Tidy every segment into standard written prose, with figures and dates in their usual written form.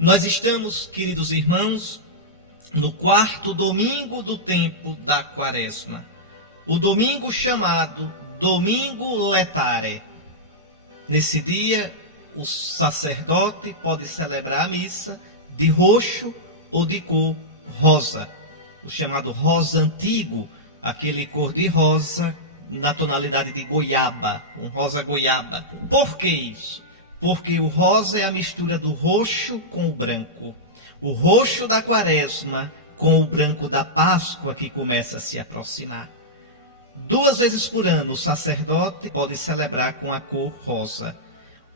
Nós estamos, queridos irmãos, no quarto domingo do tempo da Quaresma, o domingo chamado Domingo Letare. Nesse dia, o sacerdote pode celebrar a missa de roxo ou de cor rosa, o chamado rosa antigo, aquele cor de rosa na tonalidade de goiaba, um rosa goiaba. Por que isso? Porque o rosa é a mistura do roxo com o branco. O roxo da Quaresma com o branco da Páscoa que começa a se aproximar. 2 vezes por ano o sacerdote pode celebrar com a cor rosa.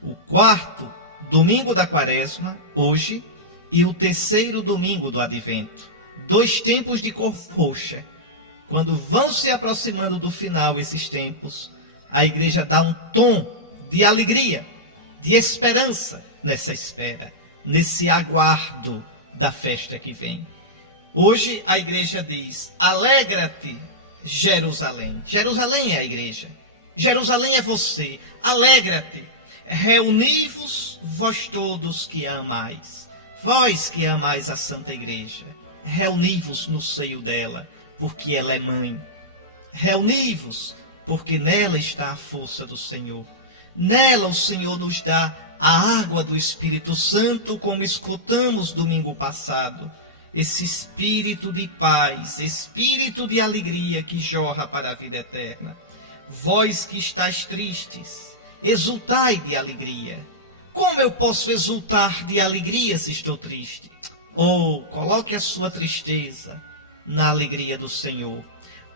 O quarto domingo da Quaresma, hoje, e o terceiro domingo do Advento. 2 tempos de cor roxa. Quando vão se aproximando do final esses tempos, a igreja dá um tom de alegria, de esperança nessa espera, nesse aguardo da festa que vem. Hoje a igreja diz: alegra-te, Jerusalém. Jerusalém é a igreja. Jerusalém é você. Alegra-te. Reuni-vos, vós todos que a amais. Vós que amais a Santa Igreja. Reuni-vos no seio dela, porque ela é mãe. Reuni-vos, porque nela está a força do Senhor. Nela o Senhor nos dá a água do Espírito Santo, como escutamos domingo passado. Esse espírito de paz, espírito de alegria que jorra para a vida eterna. Vós que estáis tristes, exultai de alegria. Como eu posso exultar de alegria se estou triste? Oh, coloque a sua tristeza na alegria do Senhor.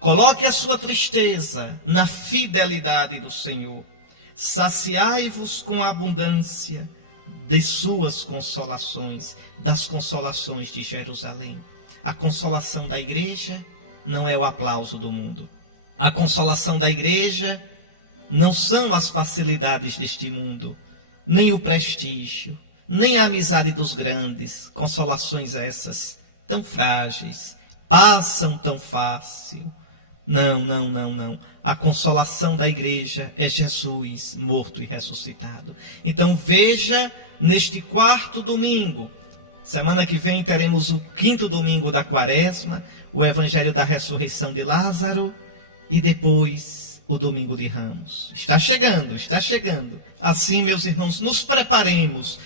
Coloque a sua tristeza na fidelidade do Senhor. Saciai-vos com a abundância de suas consolações, das consolações de Jerusalém. A consolação da igreja não é o aplauso do mundo. A consolação da igreja não são as facilidades deste mundo, nem o prestígio, nem a amizade dos grandes. Consolações essas tão frágeis, passam tão fácil. Não. A consolação da igreja é Jesus morto e ressuscitado. Então veja, neste quarto domingo, semana que vem teremos o quinto domingo da Quaresma, o Evangelho da ressurreição de Lázaro, e depois o domingo de Ramos. Está chegando. Assim, meus irmãos, nos preparemos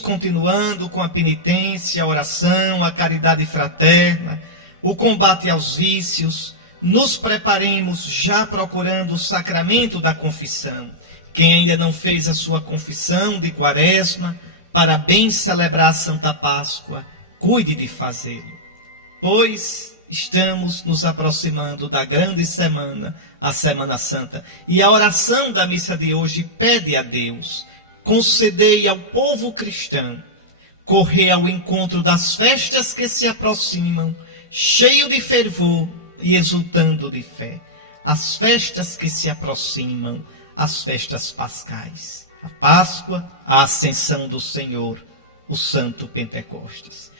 continuando com a penitência, a oração, a caridade fraterna, o combate aos vícios. Nos preparemos já procurando o sacramento da confissão. Quem ainda não fez a sua confissão de Quaresma, para bem celebrar a Santa Páscoa, cuide de fazê-lo. Pois estamos nos aproximando da grande semana, a Semana Santa. E a oração da missa de hoje pede a Deus: concedei ao povo cristão correr ao encontro das festas que se aproximam, cheio de fervor e exultando de fé. As festas que se aproximam, as festas pascais. A Páscoa, a Ascensão do Senhor, o Santo Pentecostes.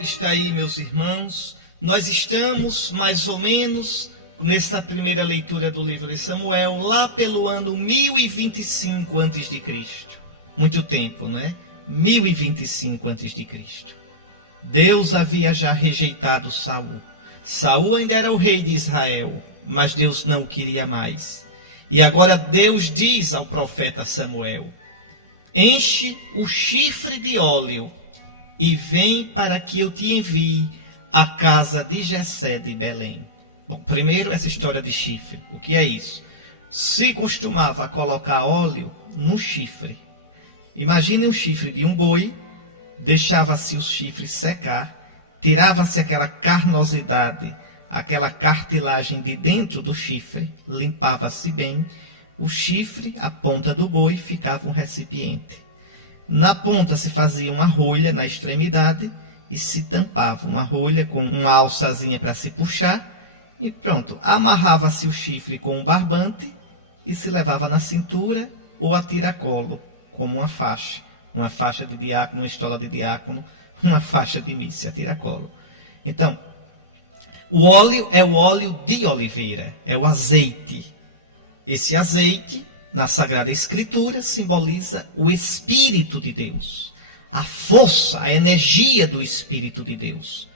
Está aí, meus irmãos, nós estamos mais ou menos nessa primeira leitura do livro de Samuel, lá pelo ano 1025 a.C. Muito tempo, não é? 1025 a.C. Deus havia já rejeitado Saul. Saul ainda era o rei de Israel, mas Deus não o queria mais. E agora Deus diz ao profeta Samuel: enche o chifre de óleo e vem para que eu te envie à casa de Jessé de Belém. Bom, primeiro essa história de chifre. O que é isso? Se costumava colocar óleo no chifre. Imagine um chifre de um boi, deixava-se o chifre secar, tirava-se aquela carnosidade, aquela cartilagem de dentro do chifre, limpava-se bem, o chifre, a ponta do boi, ficava um recipiente. Na ponta se fazia uma rolha na extremidade e se tampava uma rolha com uma alçazinha para se puxar e pronto. Amarrava-se o chifre com um barbante e se levava na cintura ou a tiracolo, como uma faixa de diácono, uma estola de diácono, uma faixa de missa, a tiracolo. Então, o óleo é o óleo de oliveira, é o azeite. Esse azeite na Sagrada Escritura, simboliza o Espírito de Deus. A força, a energia do Espírito de Deus.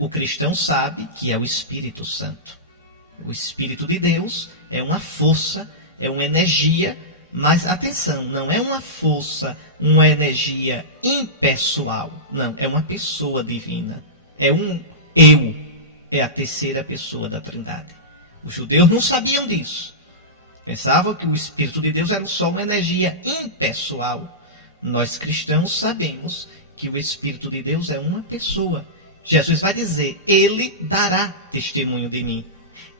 O cristão sabe que é o Espírito Santo. O Espírito de Deus é uma força, é uma energia, mas atenção, não é uma força, uma energia impessoal. Não, é uma pessoa divina. É um eu. É a terceira pessoa da Trindade. Os judeus não sabiam disso. Pensavam que o Espírito de Deus era só uma energia impessoal. Nós cristãos sabemos que o Espírito de Deus é uma pessoa. Jesus vai dizer, ele dará testemunho de mim.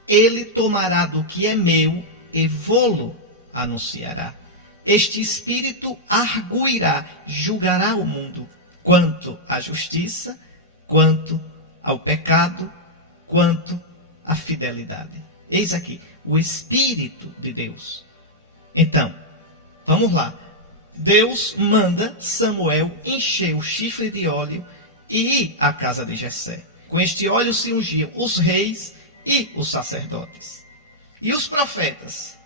Ele tomará do que é meu e vô-lo anunciará. Este Espírito arguirá, julgará o mundo, quanto à justiça, quanto ao pecado, quanto à fidelidade. Eis aqui, o Espírito de Deus. Então, vamos lá. Deus manda Samuel encher o chifre de óleo e ir à casa de Jessé. Com este óleo se ungiam os reis e os sacerdotes. E os profetas?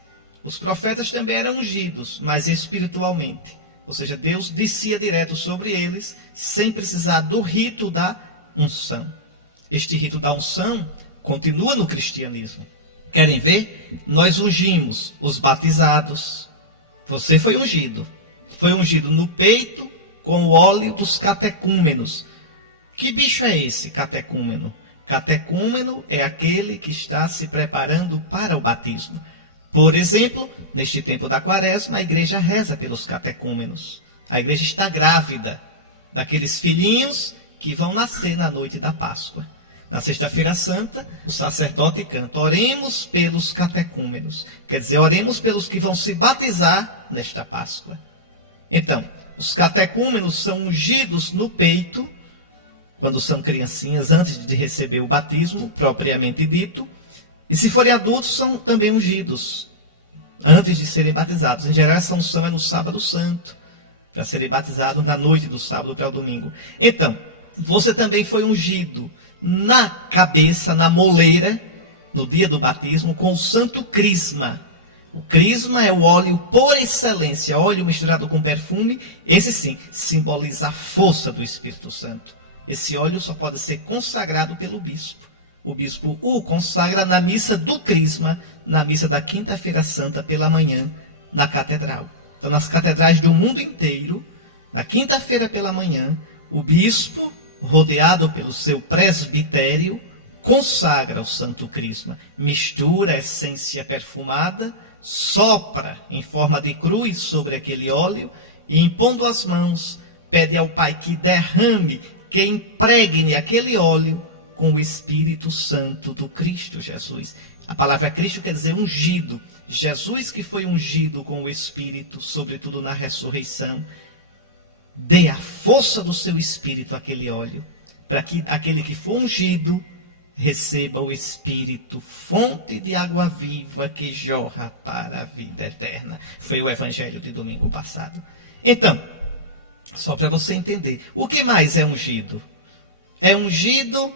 Os profetas também eram ungidos, mas espiritualmente. Ou seja, Deus descia direto sobre eles, sem precisar do rito da unção. Este rito da unção continua no cristianismo. Querem ver? Nós ungimos os batizados. Você foi ungido. Foi ungido no peito com o óleo dos catecúmenos. Que bicho é esse, catecúmeno? Catecúmeno é aquele que está se preparando para o batismo. Por exemplo, neste tempo da Quaresma, a igreja reza pelos catecúmenos. A igreja está grávida daqueles filhinhos que vão nascer na noite da Páscoa. Na Sexta-feira Santa, o sacerdote canta, oremos pelos catecúmenos. Quer dizer, oremos pelos que vão se batizar nesta Páscoa. Então, os catecúmenos são ungidos no peito, quando são criancinhas, antes de receber o batismo, propriamente dito. E se forem adultos, são também ungidos, antes de serem batizados. Em geral, essa unção é no sábado santo, para serem batizados na noite do sábado para o domingo. Então, você também foi ungido na cabeça, na moleira, no dia do batismo, com o santo crisma. O crisma é o óleo por excelência, óleo misturado com perfume. Esse sim, simboliza a força do Espírito Santo. Esse óleo só pode ser consagrado pelo bispo. O bispo o consagra na missa do crisma, na missa da Quinta-feira Santa pela manhã, na catedral. Então, nas catedrais do mundo inteiro, na quinta-feira pela manhã, o bispo, rodeado pelo seu presbitério, consagra o santo crisma, mistura a essência perfumada, sopra em forma de cruz sobre aquele óleo e, impondo as mãos, pede ao Pai que derrame, que impregne aquele óleo com o Espírito Santo do Cristo Jesus. A palavra Cristo quer dizer ungido. Jesus que foi ungido com o Espírito, sobretudo na ressurreição, dê a força do seu Espírito àquele óleo, para que aquele que for ungido receba o Espírito, fonte de água viva que jorra para a vida eterna. Foi o evangelho de domingo passado. Então, só para você entender, o que mais é ungido? É ungido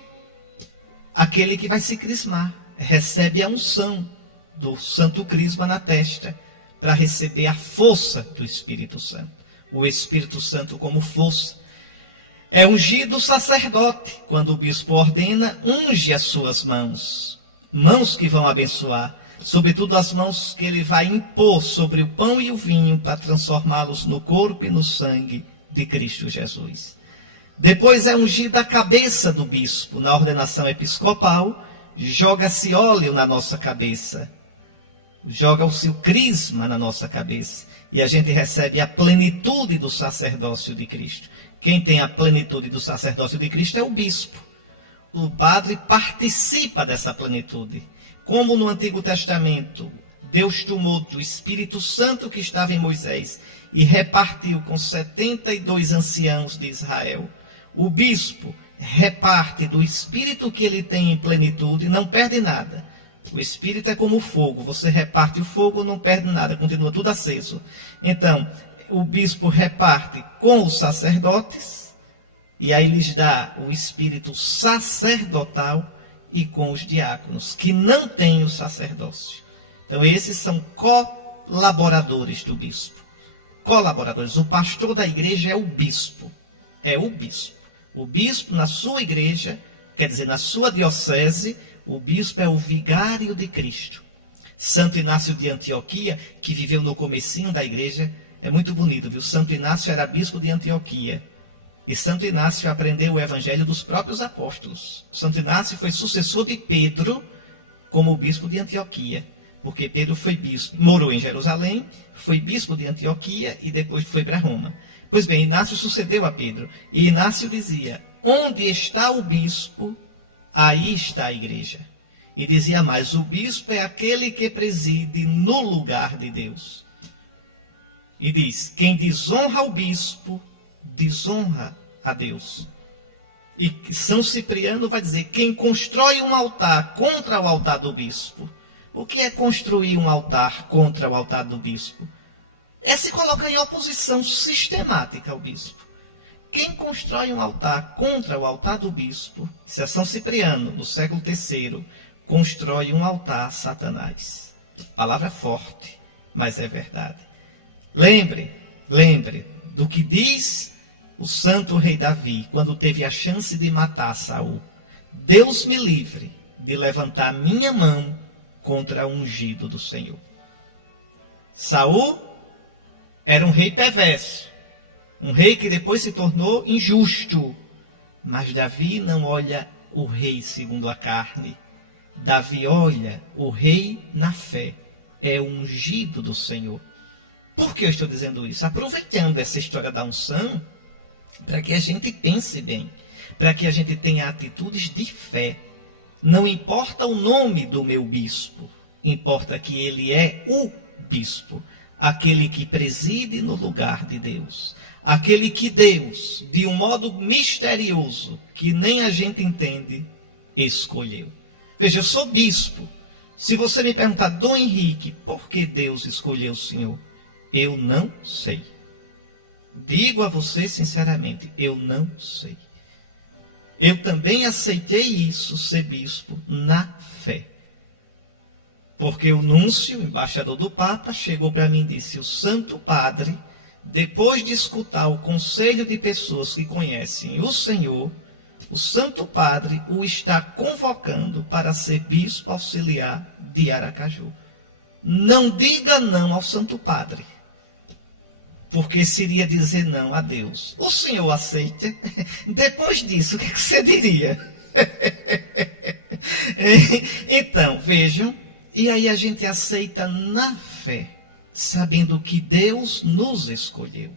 aquele que vai se crismar, recebe a unção do santo crisma na testa, para receber a força do Espírito Santo. O Espírito Santo como força. É ungido o sacerdote, quando o bispo ordena, unge as suas mãos. Mãos que vão abençoar, sobretudo as mãos que ele vai impor sobre o pão e o vinho, para transformá-los no corpo e no sangue de Cristo Jesus. Depois é ungida a cabeça do bispo. Na ordenação episcopal, joga-se óleo na nossa cabeça. Joga-se o crisma na nossa cabeça. E a gente recebe a plenitude do sacerdócio de Cristo. Quem tem a plenitude do sacerdócio de Cristo é o bispo. O padre participa dessa plenitude. Como no Antigo Testamento, Deus tomou do Espírito Santo que estava em Moisés e repartiu com 72 anciãos de Israel. O bispo reparte do Espírito que ele tem em plenitude, não perde nada. O Espírito é como o fogo, você reparte o fogo, não perde nada, continua tudo aceso. Então, o bispo reparte com os sacerdotes, e aí lhes dá o Espírito sacerdotal, e com os diáconos, que não têm o sacerdócio. Então, esses são colaboradores do bispo. Colaboradores. O pastor da igreja é o bispo. É o bispo. O bispo na sua igreja, quer dizer, na sua diocese, o bispo é o vigário de Cristo. Santo Inácio de Antioquia, que viveu no comecinho da igreja, é muito bonito, viu? Santo Inácio era bispo de Antioquia. E Santo Inácio aprendeu o evangelho dos próprios apóstolos. Santo Inácio foi sucessor de Pedro como bispo de Antioquia. Porque Pedro foi bispo, morou em Jerusalém, foi bispo de Antioquia e depois foi para Roma. Pois bem, Inácio sucedeu a Pedro. E Inácio dizia, onde está o bispo, aí está a igreja. E dizia mais, o bispo é aquele que preside no lugar de Deus. E diz, quem desonra o bispo, desonra a Deus. E São Cipriano vai dizer, quem constrói um altar contra o altar do bispo. O que é construir um altar contra o altar do bispo? É se colocar em oposição sistemática ao bispo. Quem constrói um altar contra o altar do bispo, se é São Cipriano, no século III, constrói um altar a Satanás. Palavra forte, mas é verdade. Lembre do que diz o santo rei Davi, quando teve a chance de matar Saul. Deus me livre de levantar minha mão contra o ungido do Senhor. Saul era um rei perverso, um rei que depois se tornou injusto. Mas Davi não olha o rei segundo a carne. Davi olha o rei na fé. É o ungido do Senhor. Por que eu estou dizendo isso? Aproveitando essa história da unção, para que a gente pense bem, para que a gente tenha atitudes de fé. Não importa o nome do meu bispo, importa que ele é o bispo, aquele que preside no lugar de Deus, aquele que Deus, de um modo misterioso, que nem a gente entende, escolheu. Veja, eu sou bispo. Se você me perguntar, Dom Henrique, por que Deus escolheu o senhor? Eu não sei. Digo a você sinceramente, eu não sei. Eu também aceitei isso, ser bispo, na fé. Porque o núncio, o embaixador do Papa, chegou para mim e disse, o Santo Padre, depois de escutar o conselho de pessoas que conhecem o Senhor, o Santo Padre o está convocando para ser bispo auxiliar de Aracaju. Não diga não ao Santo Padre, porque seria dizer não a Deus. O senhor aceita? Depois disso, o que você diria? Então, vejam, e aí a gente aceita na fé, sabendo que Deus nos escolheu.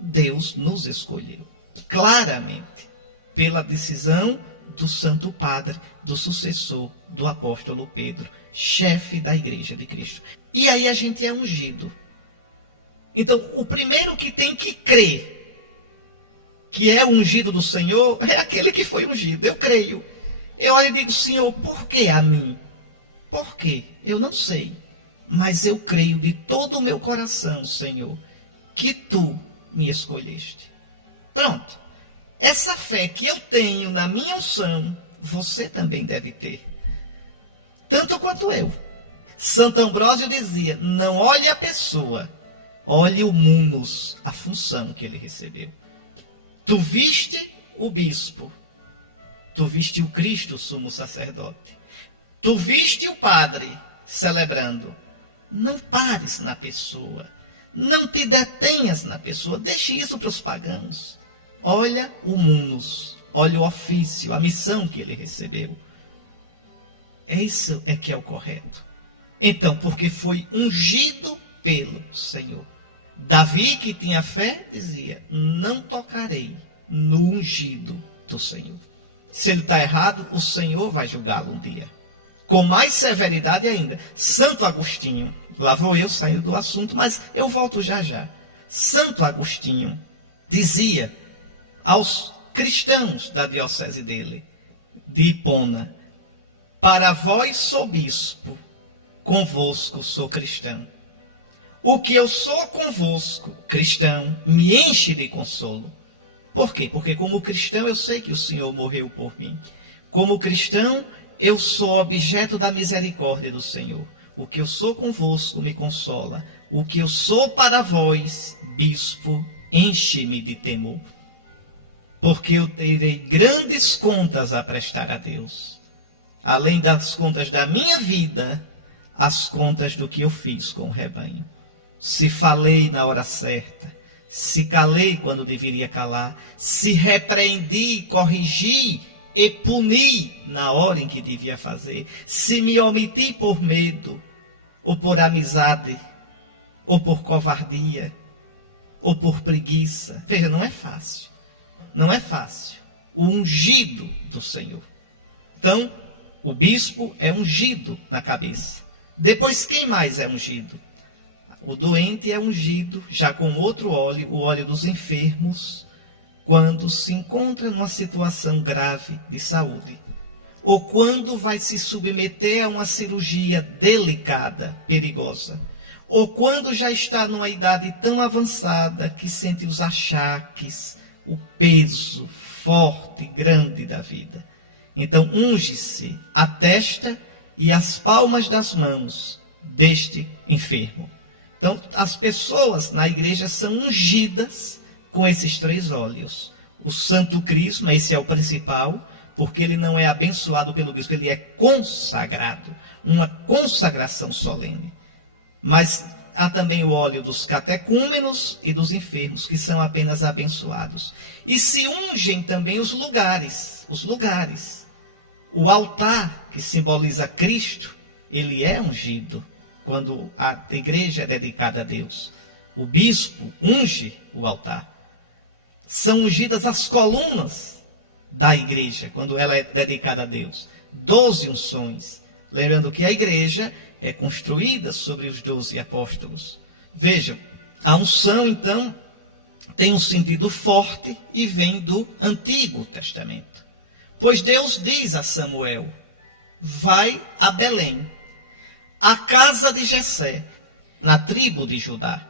Deus nos escolheu, claramente, pela decisão do Santo Padre, do sucessor do apóstolo Pedro, chefe da Igreja de Cristo. E aí a gente é ungido. Então, o primeiro que tem que crer que é o ungido do Senhor é aquele que foi ungido. Eu creio. Eu olho e digo, Senhor, por que a mim? Por quê? Eu não sei. Mas eu creio de todo o meu coração, Senhor, que Tu me escolheste. Pronto. Essa fé que eu tenho na minha unção, você também deve ter. Tanto quanto eu. Santo Ambrósio dizia, não olhe a pessoa, olhe o munus, a função que ele recebeu. Tu viste o bispo, tu viste o Cristo, o sumo sacerdote. Tu viste o padre celebrando. Não pares na pessoa, não te detenhas na pessoa, deixe isso para os pagãos. Olha o munus, olha o ofício, a missão que ele recebeu. Isso é que é o correto. Então, porque foi ungido pelo Senhor. Davi, que tinha fé, dizia, não tocarei no ungido do Senhor. Se ele está errado, o Senhor vai julgá-lo um dia. Com mais severidade ainda. Santo Agostinho, lá vou eu saindo do assunto, mas eu volto já já. Santo Agostinho dizia aos cristãos da diocese dele, de Hipona, para vós sou bispo, convosco sou cristão. O que eu sou convosco, cristão, me enche de consolo. Por quê? Porque como cristão eu sei que o Senhor morreu por mim. Como cristão eu sou objeto da misericórdia do Senhor. O que eu sou convosco me consola. o que eu sou para vós, bispo, enche-me de temor, porque eu terei grandes contas a prestar a Deus, além das contas da minha vida, as contas do que eu fiz com o rebanho. Se falei na hora certa, se calei quando deveria calar, se repreendi, corrigi e puni na hora em que devia fazer, se me omiti por medo, ou por amizade, ou por covardia, ou por preguiça. Veja, não é fácil. Não é fácil. O ungido do Senhor. Então, o bispo é ungido na cabeça. Depois, quem mais é ungido? O doente é ungido, já com outro óleo, o óleo dos enfermos, quando se encontra numa situação grave de saúde, ou quando vai se submeter a uma cirurgia delicada, perigosa, ou quando já está numa idade tão avançada que sente os achaques, o peso forte, grande da vida. Então, unge-se a testa e as palmas das mãos deste enfermo. Então, as pessoas na igreja são ungidas com esses 3 óleos. O Santo Crisma, esse é o principal, porque ele não é abençoado pelo bispo, ele é consagrado, uma consagração solene. Mas há também o óleo dos catecúmenos e dos enfermos, que são apenas abençoados. E se ungem também os lugares. O altar, que simboliza Cristo, ele é ungido quando a igreja é dedicada a Deus. O bispo unge o altar. São ungidas as colunas da igreja, quando ela é dedicada a Deus. 12 unções. Lembrando que a igreja é construída sobre os 12 apóstolos. Vejam, a unção, então, tem um sentido forte e vem do Antigo Testamento. Pois Deus diz a Samuel: vai a Belém, a casa de Jessé, na tribo de Judá.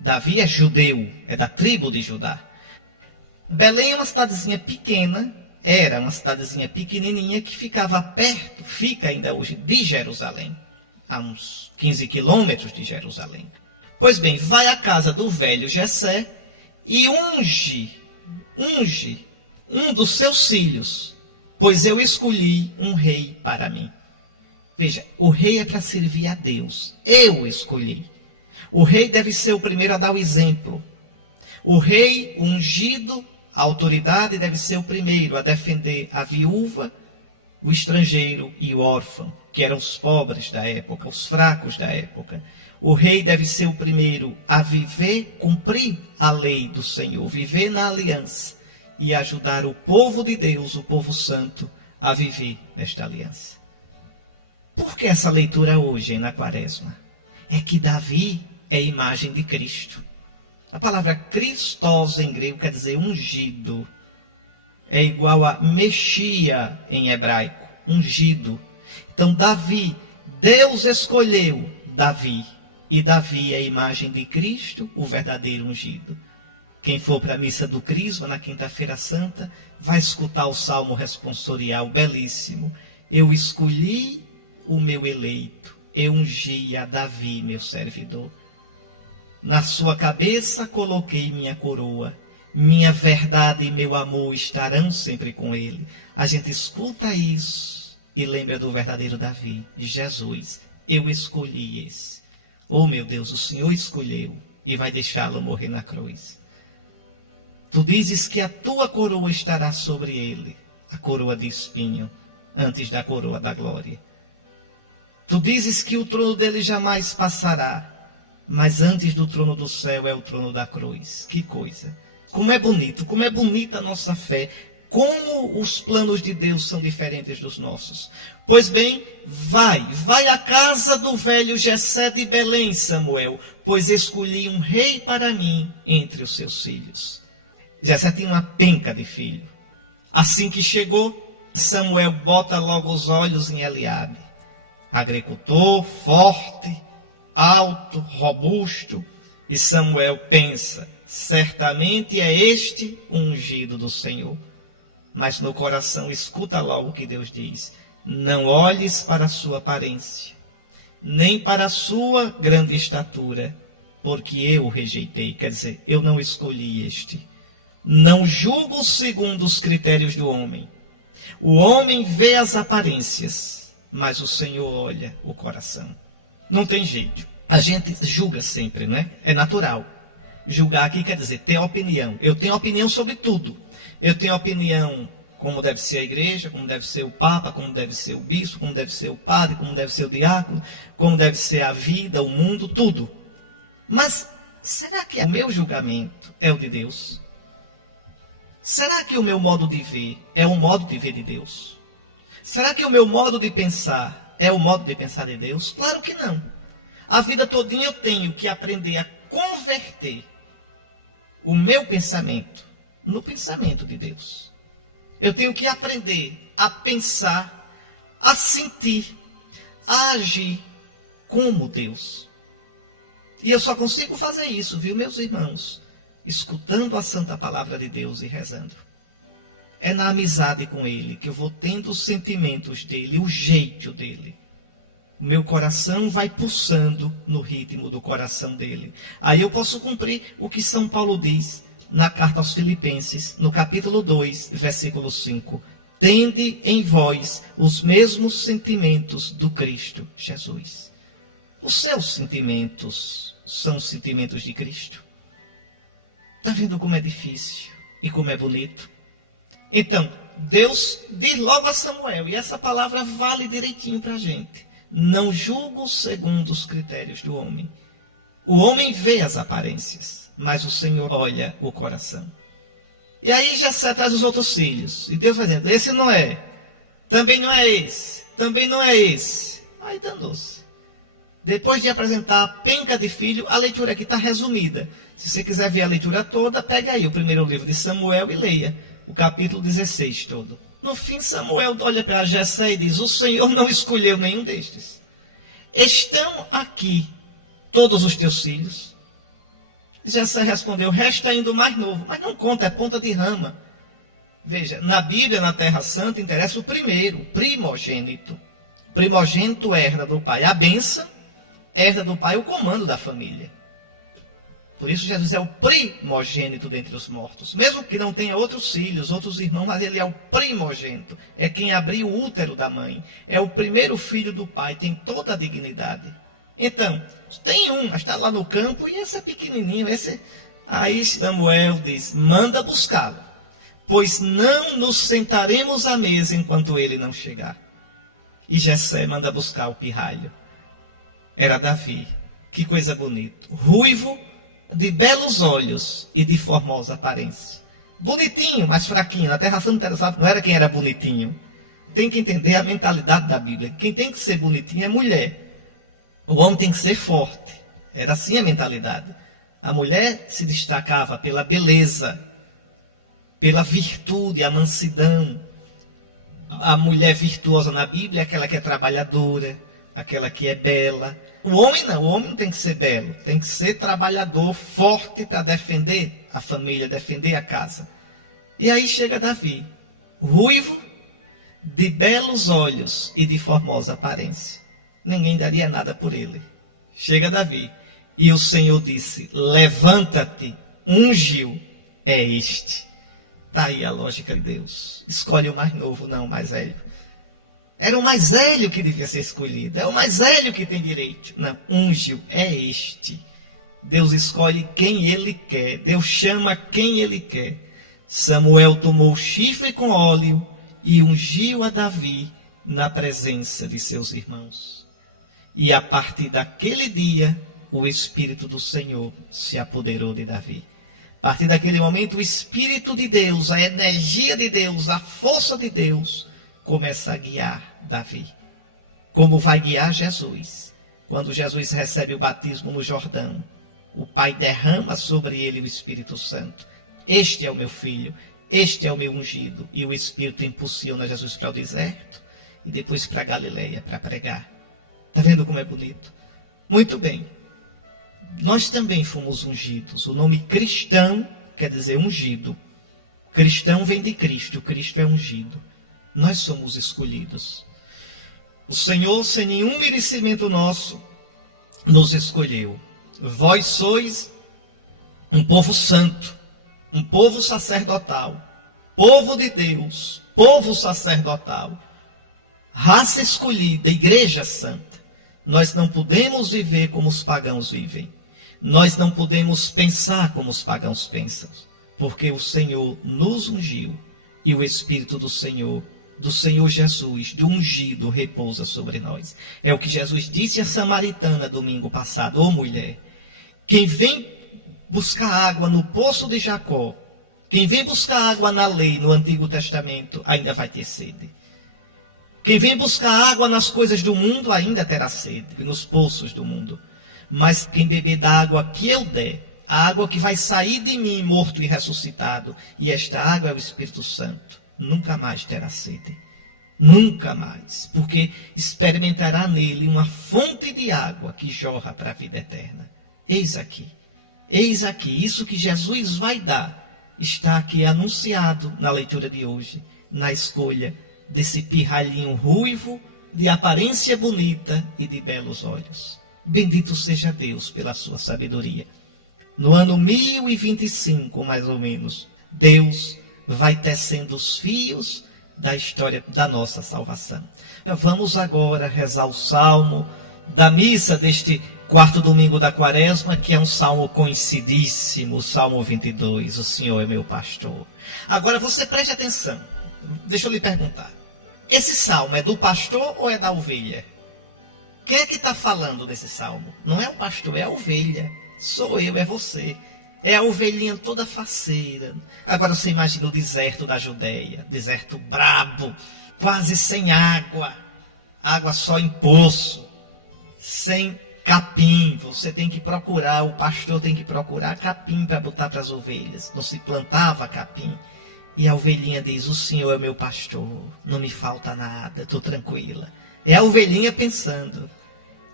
Davi é judeu, é da tribo de Judá. Belém é uma cidadezinha pequena, era uma cidadezinha pequenininha que ficava perto, fica ainda hoje, de Jerusalém, a uns 15 quilômetros de Jerusalém. Pois bem, vai à casa do velho Jessé e unge um dos seus filhos, pois eu escolhi um rei para mim. Veja, o rei é para servir a Deus, eu escolhi. O rei deve ser o primeiro a dar o exemplo. O rei ungido, a autoridade, deve ser o primeiro a defender a viúva, o estrangeiro e o órfão, que eram os pobres da época, os fracos da época. O rei deve ser o primeiro a viver, cumprir a lei do Senhor, viver na aliança e ajudar o povo de Deus, o povo santo, a viver nesta aliança. Por que essa leitura hoje na Quaresma? É que Davi é imagem de Cristo. A palavra Christos em grego quer dizer ungido. É igual a Mexia em hebraico, ungido. Então Davi, Deus escolheu Davi. E Davi é a imagem de Cristo, o verdadeiro ungido. Quem for para a missa do Crisma na quinta-feira santa, vai escutar o salmo responsorial belíssimo. Eu escolhi o meu eleito, eu ungi a Davi, meu servidor. Na sua cabeça coloquei minha coroa, minha verdade e meu amor estarão sempre com ele. A gente escuta isso e lembra do verdadeiro Davi, de Jesus. Eu escolhi esse. Oh meu Deus, o Senhor escolheu e vai deixá-lo morrer na cruz. Tu dizes que a tua coroa estará sobre ele, a coroa de espinho, antes da coroa da glória. Tu dizes que o trono dele jamais passará, mas antes do trono do céu é o trono da cruz. Que coisa! Como é bonito, como é bonita a nossa fé, como os planos de Deus são diferentes dos nossos. Pois bem, vai à casa do velho Jessé de Belém, Samuel, pois escolhi um rei para mim entre os seus filhos. Jessé tinha uma penca de filho. Assim que chegou, Samuel bota logo os olhos em Eliabe. Agricultor, forte, alto, robusto. E Samuel pensa, certamente é este o ungido do Senhor. Mas no coração escuta logo o que Deus diz. Não olhes para a sua aparência, nem para a sua grande estatura, porque eu o rejeitei. Quer dizer, eu não escolhi este. Não julgo segundo os critérios do homem. O homem vê as aparências, mas o Senhor olha o coração. Não tem jeito. A gente julga sempre, não é? É natural. Julgar aqui quer dizer ter opinião. Eu tenho opinião sobre tudo. Eu tenho opinião como deve ser a igreja, como deve ser o papa, como deve ser o bispo, como deve ser o padre, como deve ser o diácono, como deve ser a vida, o mundo, tudo. Mas será que o meu julgamento é o de Deus? Será que o meu modo de ver é o modo de ver de Deus? Será que o meu modo de pensar é o modo de pensar de Deus? Claro que não. A vida todinha eu tenho que aprender a converter o meu pensamento no pensamento de Deus. Eu tenho que aprender a pensar, a sentir, a agir como Deus. E eu só consigo fazer isso, viu, meus irmãos? Escutando a santa palavra de Deus e rezando. É na amizade com Ele que eu vou tendo os sentimentos dEle, o jeito dEle. O meu coração vai pulsando no ritmo do coração dEle. Aí eu posso cumprir o que São Paulo diz na carta aos Filipenses, no capítulo 2, versículo 5. Tende em vós os mesmos sentimentos do Cristo Jesus. Os seus sentimentos são os sentimentos de Cristo. Está vendo como é difícil e como é bonito? Então, Deus diz logo a Samuel, e essa palavra vale direitinho para a gente. Não julgo segundo os critérios do homem. O homem vê as aparências, mas o Senhor olha o coração. E aí Jessé traz os outros filhos. E Deus vai dizendo, esse não é. Também não é esse. Também não é esse. Aí danou-se. Depois de apresentar a penca de filho, a leitura aqui está resumida. Se você quiser ver a leitura toda, pega aí o primeiro livro de Samuel e leia o capítulo 16 todo. No fim, Samuel olha para Jessé e diz, o Senhor não escolheu nenhum destes. Estão aqui todos os teus filhos? Jessé respondeu, resta ainda o mais novo. Mas não conta, é ponta de rama. Veja, na Bíblia, na Terra Santa, interessa o primeiro, primogênito. Primogênito herda do pai a bênção, herda do pai o comando da família. Por isso Jesus é o primogênito dentre os mortos. Mesmo que não tenha outros filhos, outros irmãos, mas ele é o primogênito. É quem abriu o útero da mãe. É o primeiro filho do pai, tem toda a dignidade. Então, tem um, mas está lá no campo, e esse é pequenininho. Aí Samuel diz, manda buscá-lo, pois não nos sentaremos à mesa enquanto ele não chegar. E Jessé manda buscar o pirralho. Era Davi. Que coisa bonita. Ruivo, de belos olhos e de formosa aparência. Bonitinho, mas fraquinho. Na Terra Santa não era quem era bonitinho. Tem que entender a mentalidade da Bíblia. Quem tem que ser bonitinho é mulher. O homem tem que ser forte. Era assim a mentalidade. A mulher se destacava pela beleza, pela virtude, a mansidão. A mulher virtuosa na Bíblia é aquela que é trabalhadora, aquela que é bela. O homem não tem que ser belo, tem que ser trabalhador, forte para defender a família, defender a casa. E aí chega Davi, ruivo, de belos olhos e de formosa aparência. Ninguém daria nada por ele. Chega Davi, e o Senhor disse, levanta-te, ungiu, é este. Está aí a lógica de Deus. Escolhe o mais novo, não o mais velho. Era o mais velho que devia ser escolhido. É o mais velho que tem direito. Não, ungiu, é este. Deus escolhe quem ele quer. Deus chama quem ele quer. Samuel tomou o chifre com óleo e ungiu a Davi na presença de seus irmãos. E a partir daquele dia, o Espírito do Senhor se apoderou de Davi. A partir daquele momento, o Espírito de Deus, a energia de Deus, a força de Deus, começa a guiar Davi. Como vai guiar Jesus. Quando Jesus recebe o batismo no Jordão, o Pai derrama sobre ele o Espírito Santo. Este é o meu filho, este é o meu ungido. E o Espírito impulsiona Jesus para o deserto e depois para a Galileia para pregar. Está vendo como é bonito? Muito bem. Nós também fomos ungidos. O nome cristão quer dizer ungido. Cristão vem de Cristo, Cristo é ungido. Nós somos escolhidos. O Senhor, sem nenhum merecimento nosso, nos escolheu. Vós sois um povo santo, um povo sacerdotal, povo de Deus, povo sacerdotal, raça escolhida, igreja santa. Nós não podemos viver como os pagãos vivem. Nós não podemos pensar como os pagãos pensam, porque o Senhor nos ungiu e o Espírito do Senhor Jesus, do ungido, repousa sobre nós. É o que Jesus disse à samaritana domingo passado: ô mulher, quem vem buscar água no poço de Jacó, quem vem buscar água na lei, no Antigo Testamento, ainda vai ter sede. Quem vem buscar água nas coisas do mundo ainda terá sede, nos poços do mundo. Mas quem beber da água que eu der, a água que vai sair de mim, morto e ressuscitado, e esta água é o Espírito Santo, nunca mais terá sede. Nunca mais. Porque experimentará nele uma fonte de água que jorra para a vida eterna. Eis aqui, isso que Jesus vai dar, está aqui anunciado na leitura de hoje, na escolha desse pirralhinho ruivo, de aparência bonita e de belos olhos. Bendito seja Deus pela sua sabedoria. No ano 1025, mais ou menos, Deus vai tecendo os fios da história da nossa salvação. Vamos agora rezar o salmo da missa deste quarto domingo da quaresma, que é um salmo conhecidíssimo, o Salmo 22, o Senhor é meu pastor. Agora você preste atenção, deixa eu lhe perguntar, esse salmo é do pastor ou é da ovelha? Quem é que está falando desse salmo? Não é o pastor, é a ovelha. Sou eu, é você. É a ovelhinha toda faceira. Agora você imagina o deserto da Judéia, deserto brabo, quase sem água, água só em poço, sem capim. Você tem que procurar, o pastor tem que procurar capim para botar para as ovelhas. Não se plantava capim. E a ovelhinha diz: o Senhor é meu pastor, não me falta nada, estou tranquila. É a ovelhinha pensando.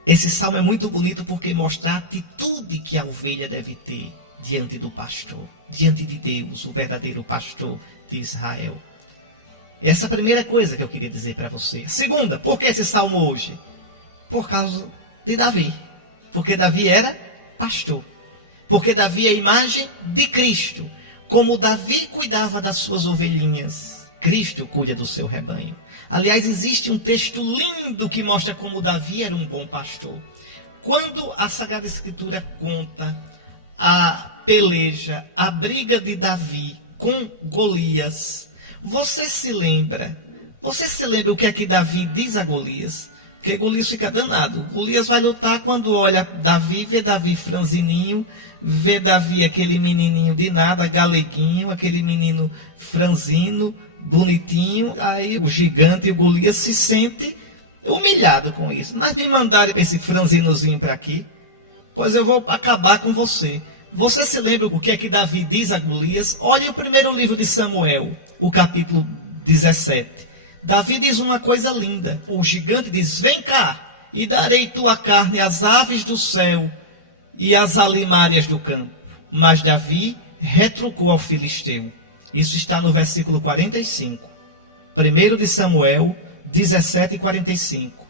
Esse salmo é muito bonito porque mostra a atitude que a ovelha deve ter diante do pastor, diante de Deus, o verdadeiro pastor de Israel. Essa é a primeira coisa que eu queria dizer para você. Segunda, por que esse salmo hoje? Por causa de Davi. Porque Davi era pastor. Porque Davi é a imagem de Cristo. Como Davi cuidava das suas ovelhinhas, Cristo cuida do seu rebanho. Aliás, existe um texto lindo que mostra como Davi era um bom pastor. Quando a Sagrada Escritura conta a peleja, a briga de Davi com Golias, você se lembra o que é que Davi diz a Golias? Porque Golias fica danado. Golias vai lutar quando olha Davi, vê Davi franzininho, vê Davi aquele menininho de nada, galeguinho, aquele menino franzino, bonitinho. Aí o gigante, o Golias, se sente humilhado com isso. Mas me mandaram esse franzinozinho para aqui, pois eu vou acabar com você. Você se lembra o que é que Davi diz a Golias? Olhe o primeiro livro de Samuel, o capítulo 17. Davi diz uma coisa linda. O gigante diz: vem cá, e darei tua carne às aves do céu e às alimárias do campo. Mas Davi retrucou ao filisteu. Isso está no versículo 45. 1 de Samuel 17, 45.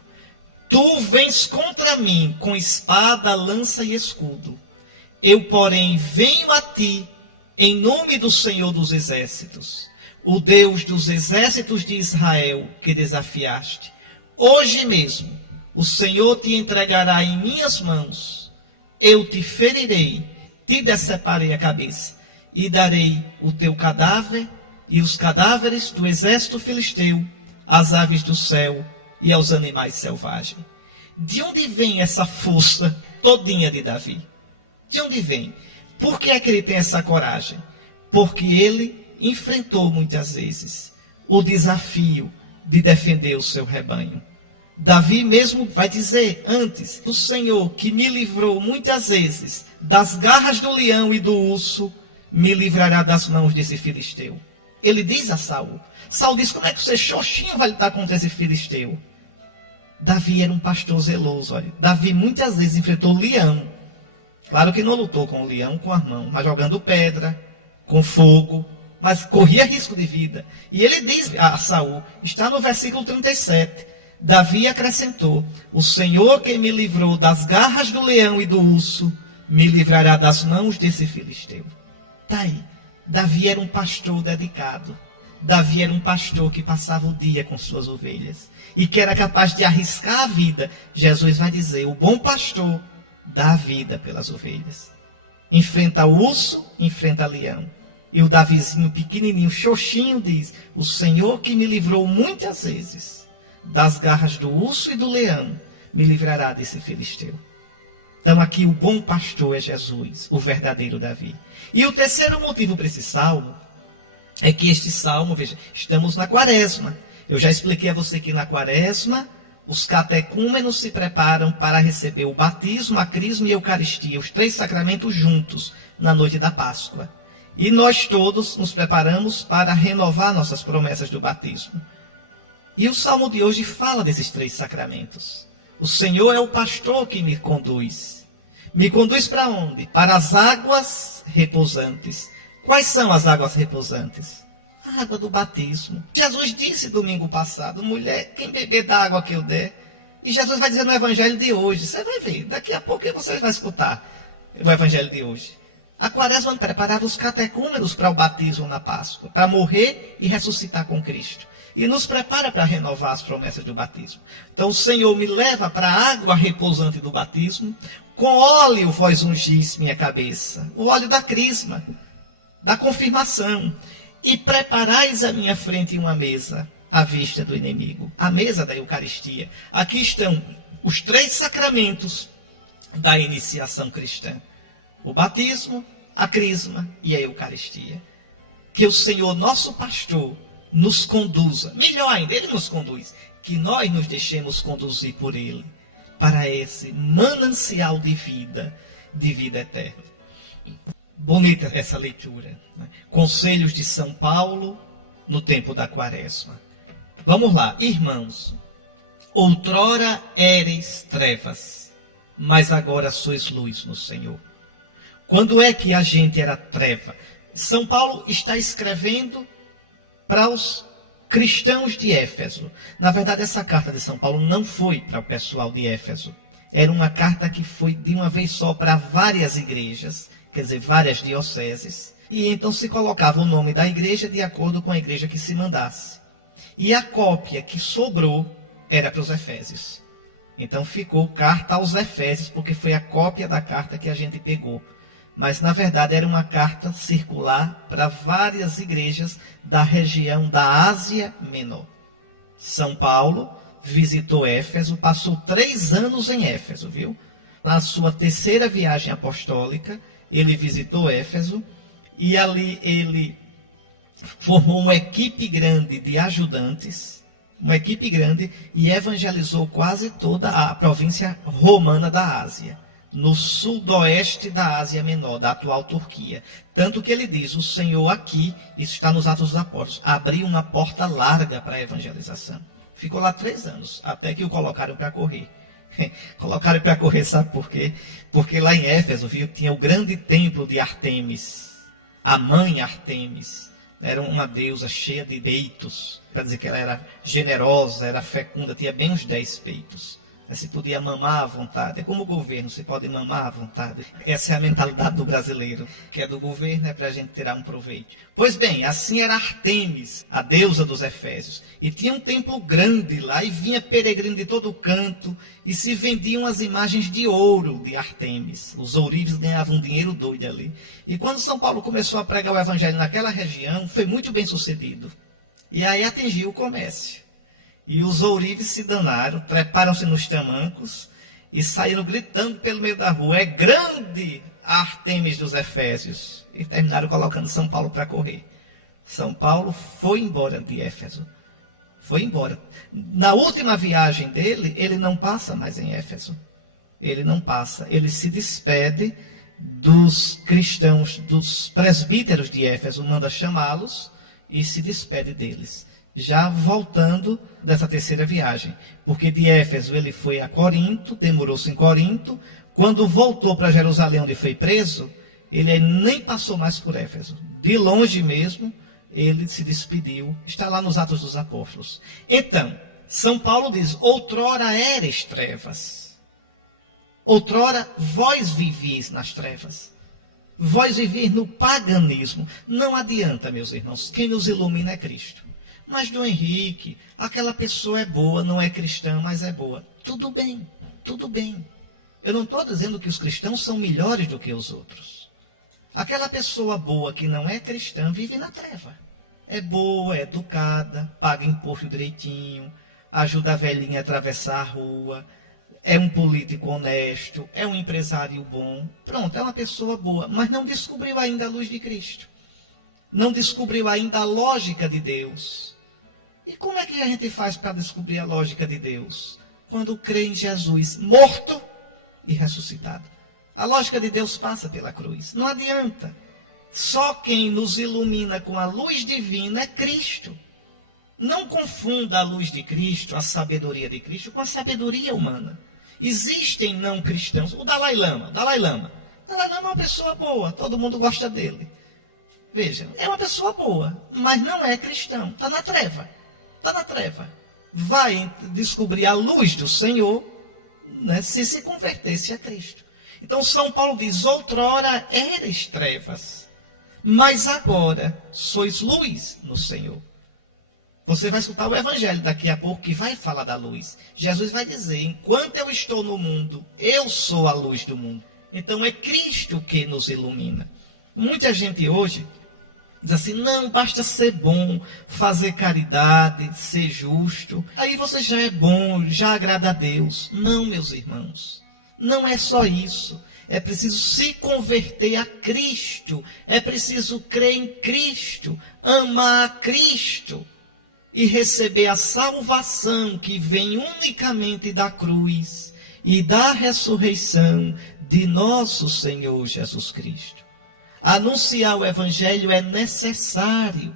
Tu vens contra mim com espada, lança e escudo. Eu, porém, venho a ti em nome do Senhor dos Exércitos, o Deus dos exércitos de Israel, que desafiaste. Hoje mesmo o Senhor te entregará em minhas mãos. Eu te ferirei, te deceparei a cabeça, e darei o teu cadáver e os cadáveres do exército filisteu às aves do céu e aos animais selvagens. De onde vem essa força todinha de Davi? De onde vem? Por que é que ele tem essa coragem? Porque ele enfrentou muitas vezes o desafio de defender o seu rebanho. Davi mesmo vai dizer antes: o Senhor que me livrou muitas vezes das garras do leão e do urso, me livrará das mãos desse filisteu. Ele diz a Saul. Saul diz: como é que você xoxinho vai lutar contra esse filisteu? Davi era um pastor zeloso. Olha. Davi muitas vezes enfrentou leão. Claro que não lutou com o leão com as mãos, mas jogando pedra, com fogo, mas corria risco de vida. E ele diz a Saul, está no versículo 37, Davi acrescentou: o Senhor que me livrou das garras do leão e do urso, me livrará das mãos desse filisteu. Tá aí. Davi era um pastor dedicado. Davi era um pastor que passava o dia com suas ovelhas e que era capaz de arriscar a vida. Jesus vai dizer, o bom pastor dá a vida pelas ovelhas. Enfrenta o urso, enfrenta o leão. E o Davizinho pequenininho, xoxinho, diz, o Senhor que me livrou muitas vezes das garras do urso e do leão, me livrará desse filisteu. Então aqui o bom pastor é Jesus, o verdadeiro Davi. E o terceiro motivo para esse salmo é que este salmo, veja, estamos na quaresma. Eu já expliquei a você que na quaresma os catecúmenos se preparam para receber o batismo, a crisma e a eucaristia, os 3 sacramentos juntos na noite da Páscoa. E nós todos nos preparamos para renovar nossas promessas do batismo. E o salmo de hoje fala desses 3 sacramentos. O Senhor é o pastor que me conduz. Me conduz para onde? Para as águas repousantes. Quais são as águas repousantes? A água do batismo. Jesus disse domingo passado, mulher, quem beber da água que eu der. E Jesus vai dizer no evangelho de hoje. Você vai ver, daqui a pouco você vai escutar o evangelho de hoje. A quaresma preparava os catecúmenos para o batismo na Páscoa, para morrer e ressuscitar com Cristo. E nos prepara para renovar as promessas do batismo. Então o Senhor me leva para a água repousante do batismo. Com óleo vós ungis minha cabeça. O óleo da crisma, da confirmação. E preparais à minha frente uma mesa à vista do inimigo. A mesa da Eucaristia. Aqui estão os 3 sacramentos da iniciação cristã. O batismo, a crisma e a Eucaristia. Que o Senhor, nosso pastor, nos conduza. Melhor ainda, Ele nos conduz. Que nós nos deixemos conduzir por Ele. Para esse manancial de vida eterna. Bonita essa leitura. Né? Conselhos de São Paulo no tempo da quaresma. Vamos lá, irmãos. Outrora éreis trevas, mas agora sois luz no Senhor. Quando é que a gente era treva? São Paulo está escrevendo para os cristãos de Éfeso. Na verdade, essa carta de São Paulo não foi para o pessoal de Éfeso. Era uma carta que foi de uma vez só para várias igrejas, quer dizer, várias dioceses. E então se colocava o nome da igreja de acordo com a igreja que se mandasse. E a cópia que sobrou era para os Efésios. Então ficou carta aos Efésios, porque foi a cópia da carta que a gente pegou. Mas, na verdade, era uma carta circular para várias igrejas da região da Ásia Menor. São Paulo visitou Éfeso, passou 3 anos em Éfeso, viu? Na sua 3ª viagem apostólica, ele visitou Éfeso e ali ele formou uma equipe grande de ajudantes, e evangelizou quase toda a província romana da Ásia. No sudoeste da Ásia Menor, da atual Turquia. Tanto que ele diz, o Senhor aqui, isso está nos Atos dos Apóstolos, abriu uma porta larga para a evangelização. Ficou lá 3 anos, até que o colocaram para correr. Colocaram para correr, sabe por quê? Porque lá em Éfeso, viu, tinha o grande templo de Artemis, a mãe Artemis. Era uma deusa cheia de peitos, para dizer que ela era generosa, era fecunda, tinha bem uns 10 peitos. Se podia mamar à vontade. É como o governo, se pode mamar à vontade. Essa é a mentalidade do brasileiro, que é do governo, é para a gente tirar um proveito. Pois bem, assim era Artemis, a deusa dos Efésios. E tinha um templo grande lá, e vinha peregrino de todo canto, e se vendiam as imagens de ouro de Artemis. Os ourives ganhavam um dinheiro doido ali. E quando São Paulo começou a pregar o evangelho naquela região, foi muito bem sucedido. E aí atingiu o comércio. E os ourives se danaram, treparam-se nos tamancos e saíram gritando pelo meio da rua, é grande a Artemis dos Efésios. E terminaram colocando São Paulo para correr. São Paulo foi embora de Éfeso. Foi embora. Na última viagem dele, ele não passa mais em Éfeso. Ele não passa. Ele se despede dos cristãos, dos presbíteros de Éfeso, manda chamá-los e se despede deles. Já voltando dessa 3ª viagem. Porque de Éfeso ele foi a Corinto, demorou-se em Corinto. Quando voltou para Jerusalém, onde foi preso, ele nem passou mais por Éfeso. De longe mesmo, ele se despediu. Está lá nos Atos dos Apóstolos. Então, São Paulo diz, outrora eres trevas. Outrora, vós vivies nas trevas. Vós vivies no paganismo. Não adianta, meus irmãos. Quem nos ilumina é Cristo. Mas, Dom Henrique, aquela pessoa é boa, não é cristã, mas é boa. Tudo bem, tudo bem. Eu não estou dizendo que os cristãos são melhores do que os outros. Aquela pessoa boa que não é cristã vive na treva. É boa, é educada, paga imposto direitinho, ajuda a velhinha a atravessar a rua, é um político honesto, é um empresário bom. Pronto, é uma pessoa boa, mas não descobriu ainda a luz de Cristo. Não descobriu ainda a lógica de Deus. E como é que a gente faz para descobrir a lógica de Deus? Quando crê em Jesus morto e ressuscitado. A lógica de Deus passa pela cruz. Não adianta. Só quem nos ilumina com a luz divina é Cristo. Não confunda a luz de Cristo, a sabedoria de Cristo, com a sabedoria humana. Existem não cristãos. O Dalai Lama. Dalai Lama é uma pessoa boa. Todo mundo gosta dele. Veja, é uma pessoa boa, mas não é cristão. Está na treva. Está na treva. Vai descobrir a luz do Senhor, né, se convertesse a Cristo. Então São Paulo diz, outrora eres trevas, mas agora sois luz no Senhor. Você vai escutar o Evangelho daqui a pouco que vai falar da luz. Jesus vai dizer, enquanto eu estou no mundo, eu sou a luz do mundo. Então é Cristo que nos ilumina. Muita gente hoje diz assim, não, basta ser bom, fazer caridade, ser justo. Aí você já é bom, já agrada a Deus. Não, meus irmãos, não é só isso. É preciso se converter a Cristo. É preciso crer em Cristo, amar a Cristo e receber a salvação que vem unicamente da cruz e da ressurreição de nosso Senhor Jesus Cristo. Anunciar o Evangelho é necessário,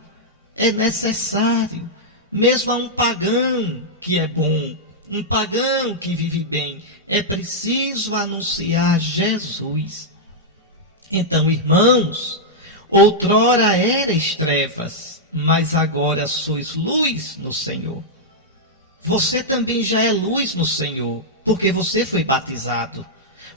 mesmo a um pagão que é bom, um pagão que vive bem, é preciso anunciar Jesus. Então, irmãos, outrora erais trevas, mas agora sois luz no Senhor. Você também já é luz no Senhor, porque você foi batizado.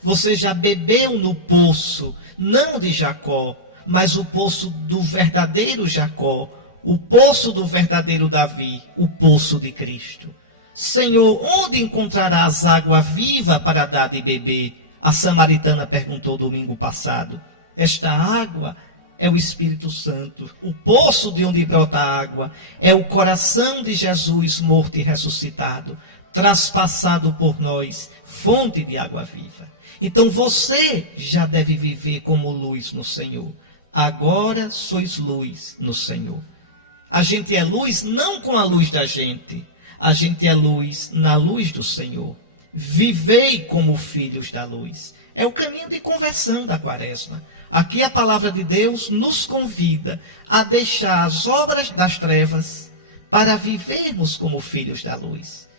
Você já bebeu no poço, não de Jacó, mas o poço do verdadeiro Jacó, o poço do verdadeiro Davi, o poço de Cristo. Senhor, onde encontrarás água viva para dar de beber? A samaritana perguntou domingo passado. Esta água é o Espírito Santo. O poço de onde brota a água é o coração de Jesus morto e ressuscitado, traspassado por nós, fonte de água viva. Então você já deve viver como luz no Senhor. Agora sois luz no Senhor. A gente é luz não com a luz da gente. A gente é luz na luz do Senhor. Vivei como filhos da luz. É o caminho de conversão da Quaresma. Aqui a palavra de Deus nos convida a deixar as obras das trevas para vivermos como filhos da luz.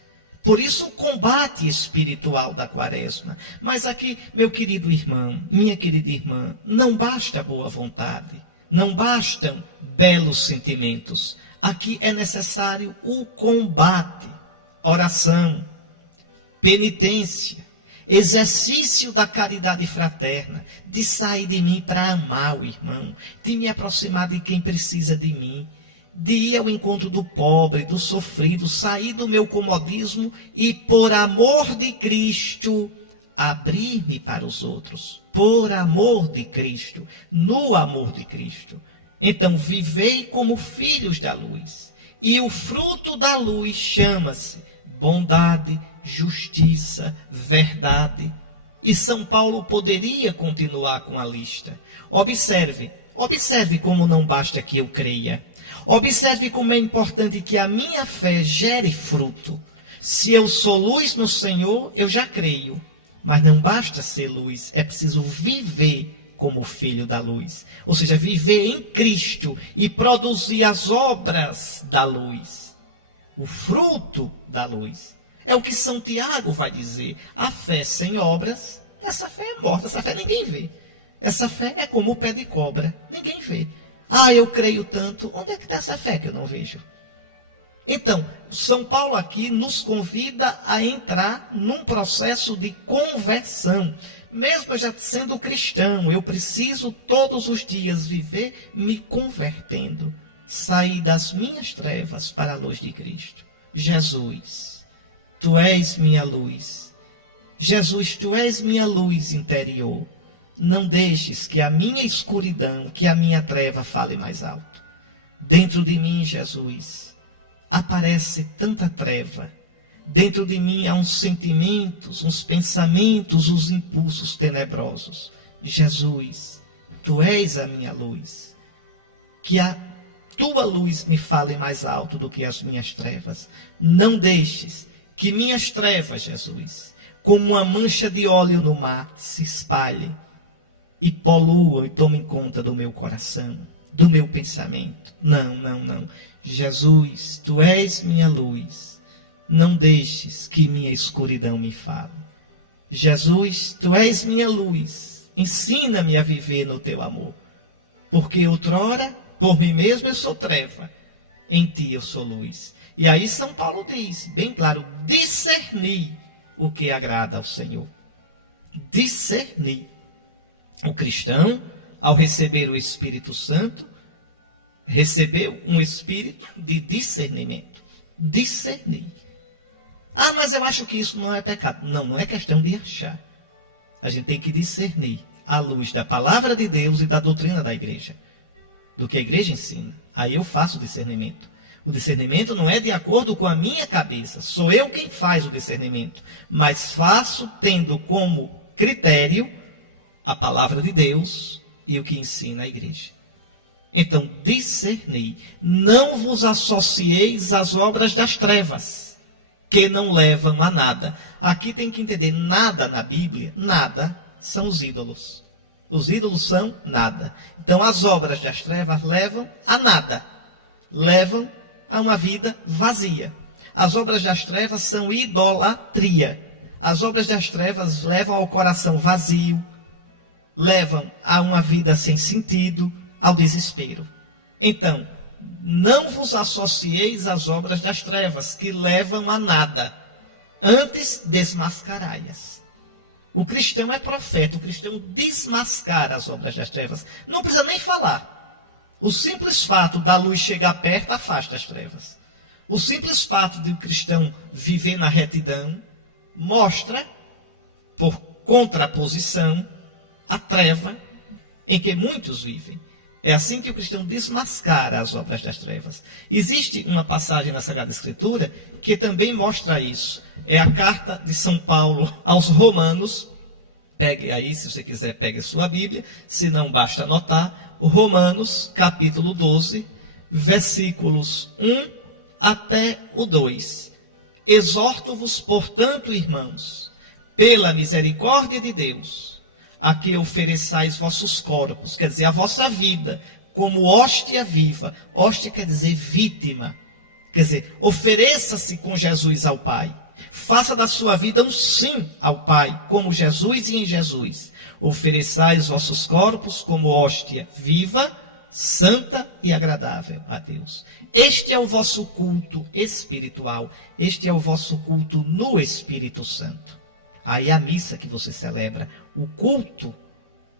Por isso o combate espiritual da Quaresma. Mas aqui, meu querido irmão, minha querida irmã, não basta boa vontade, não bastam belos sentimentos. Aqui é necessário o combate, oração, penitência, exercício da caridade fraterna, de sair de mim para amar o irmão, de me aproximar de quem precisa de mim, de ir ao encontro do pobre, do sofrido, sair do meu comodismo e, por amor de Cristo, abrir-me para os outros. Por amor de Cristo, no amor de Cristo. Então, vivei como filhos da luz. E o fruto da luz chama-se bondade, justiça, verdade. E São Paulo poderia continuar com a lista. Observe como não basta que eu creia. Observe como é importante que a minha fé gere fruto. Se eu sou luz no Senhor, eu já creio. Mas não basta ser luz, é preciso viver como filho da luz. Ou seja, viver em Cristo e produzir as obras da luz. O fruto da luz. É o que São Tiago vai dizer. A fé sem obras, essa fé é morta, essa fé ninguém vê. Essa fé é como o pé de cobra, ninguém vê. Ah, eu creio tanto. Onde é que está essa fé que eu não vejo? Então, São Paulo aqui nos convida a entrar num processo de conversão. Mesmo eu já sendo cristão, eu preciso todos os dias viver me convertendo. Sair das minhas trevas para a luz de Cristo. Jesus, Tu és minha luz. Jesus, Tu és minha luz interior. Não deixes que a minha escuridão, que a minha treva fale mais alto. Dentro de mim, Jesus, aparece tanta treva. Dentro de mim há uns sentimentos, uns pensamentos, uns impulsos tenebrosos. Jesus, Tu és a minha luz. Que a Tua luz me fale mais alto do que as minhas trevas. Não deixes que minhas trevas, Jesus, como uma mancha de óleo no mar, se espalhem e poluam e tomem conta do meu coração, do meu pensamento. Não, não, não. Jesus, Tu és minha luz. Não deixes que minha escuridão me fale. Jesus, Tu és minha luz. Ensina-me a viver no Teu amor. Porque outrora, por mim mesmo eu sou treva. Em Ti eu sou luz. E aí São Paulo diz, bem claro, discernir o que agrada ao Senhor. Discernir. O cristão, ao receber o Espírito Santo, recebeu um espírito de discernimento. Discernir. Ah, mas eu acho que isso não é pecado. Não, não é questão de achar. A gente tem que discernir à luz da palavra de Deus e da doutrina da igreja. Do que a igreja ensina. Aí eu faço o discernimento. O discernimento não é de acordo com a minha cabeça. Sou eu quem faz o discernimento. Mas faço tendo como critério a palavra de Deus e o que ensina a igreja. Então, discernir. Não vos associeis às obras das trevas, que não levam a nada. Aqui tem que entender, nada na Bíblia, nada são os ídolos. Os ídolos são nada. Então, as obras das trevas levam a nada. Levam a uma vida vazia. As obras das trevas são idolatria. As obras das trevas levam ao coração vazio, levam a uma vida sem sentido, ao desespero. Então, não vos associeis às obras das trevas, que levam a nada. Antes, desmascarai-as. O cristão é profeta, o cristão desmascara as obras das trevas. Não precisa nem falar. O simples fato da luz chegar perto afasta as trevas. O simples fato de o cristão viver na retidão mostra, por contraposição, a treva em que muitos vivem. É assim que o cristão desmascara as obras das trevas. Existe uma passagem na Sagrada Escritura que também mostra isso. É a carta de São Paulo aos Romanos. Pegue aí, se você quiser, pegue sua Bíblia. Se não, basta anotar. Romanos, capítulo 12, versículos 1 até o 2. Exorto-vos, portanto, irmãos, pela misericórdia de Deus, a que ofereçais vossos corpos, quer dizer, a vossa vida, como hóstia viva. Hóstia quer dizer vítima. Quer dizer, ofereça-se com Jesus ao Pai. Faça da sua vida um sim ao Pai, como Jesus e em Jesus. Ofereçais vossos corpos como hóstia viva, santa e agradável a Deus. Este é o vosso culto espiritual. Este é o vosso culto no Espírito Santo. Aí a missa que você celebra, o culto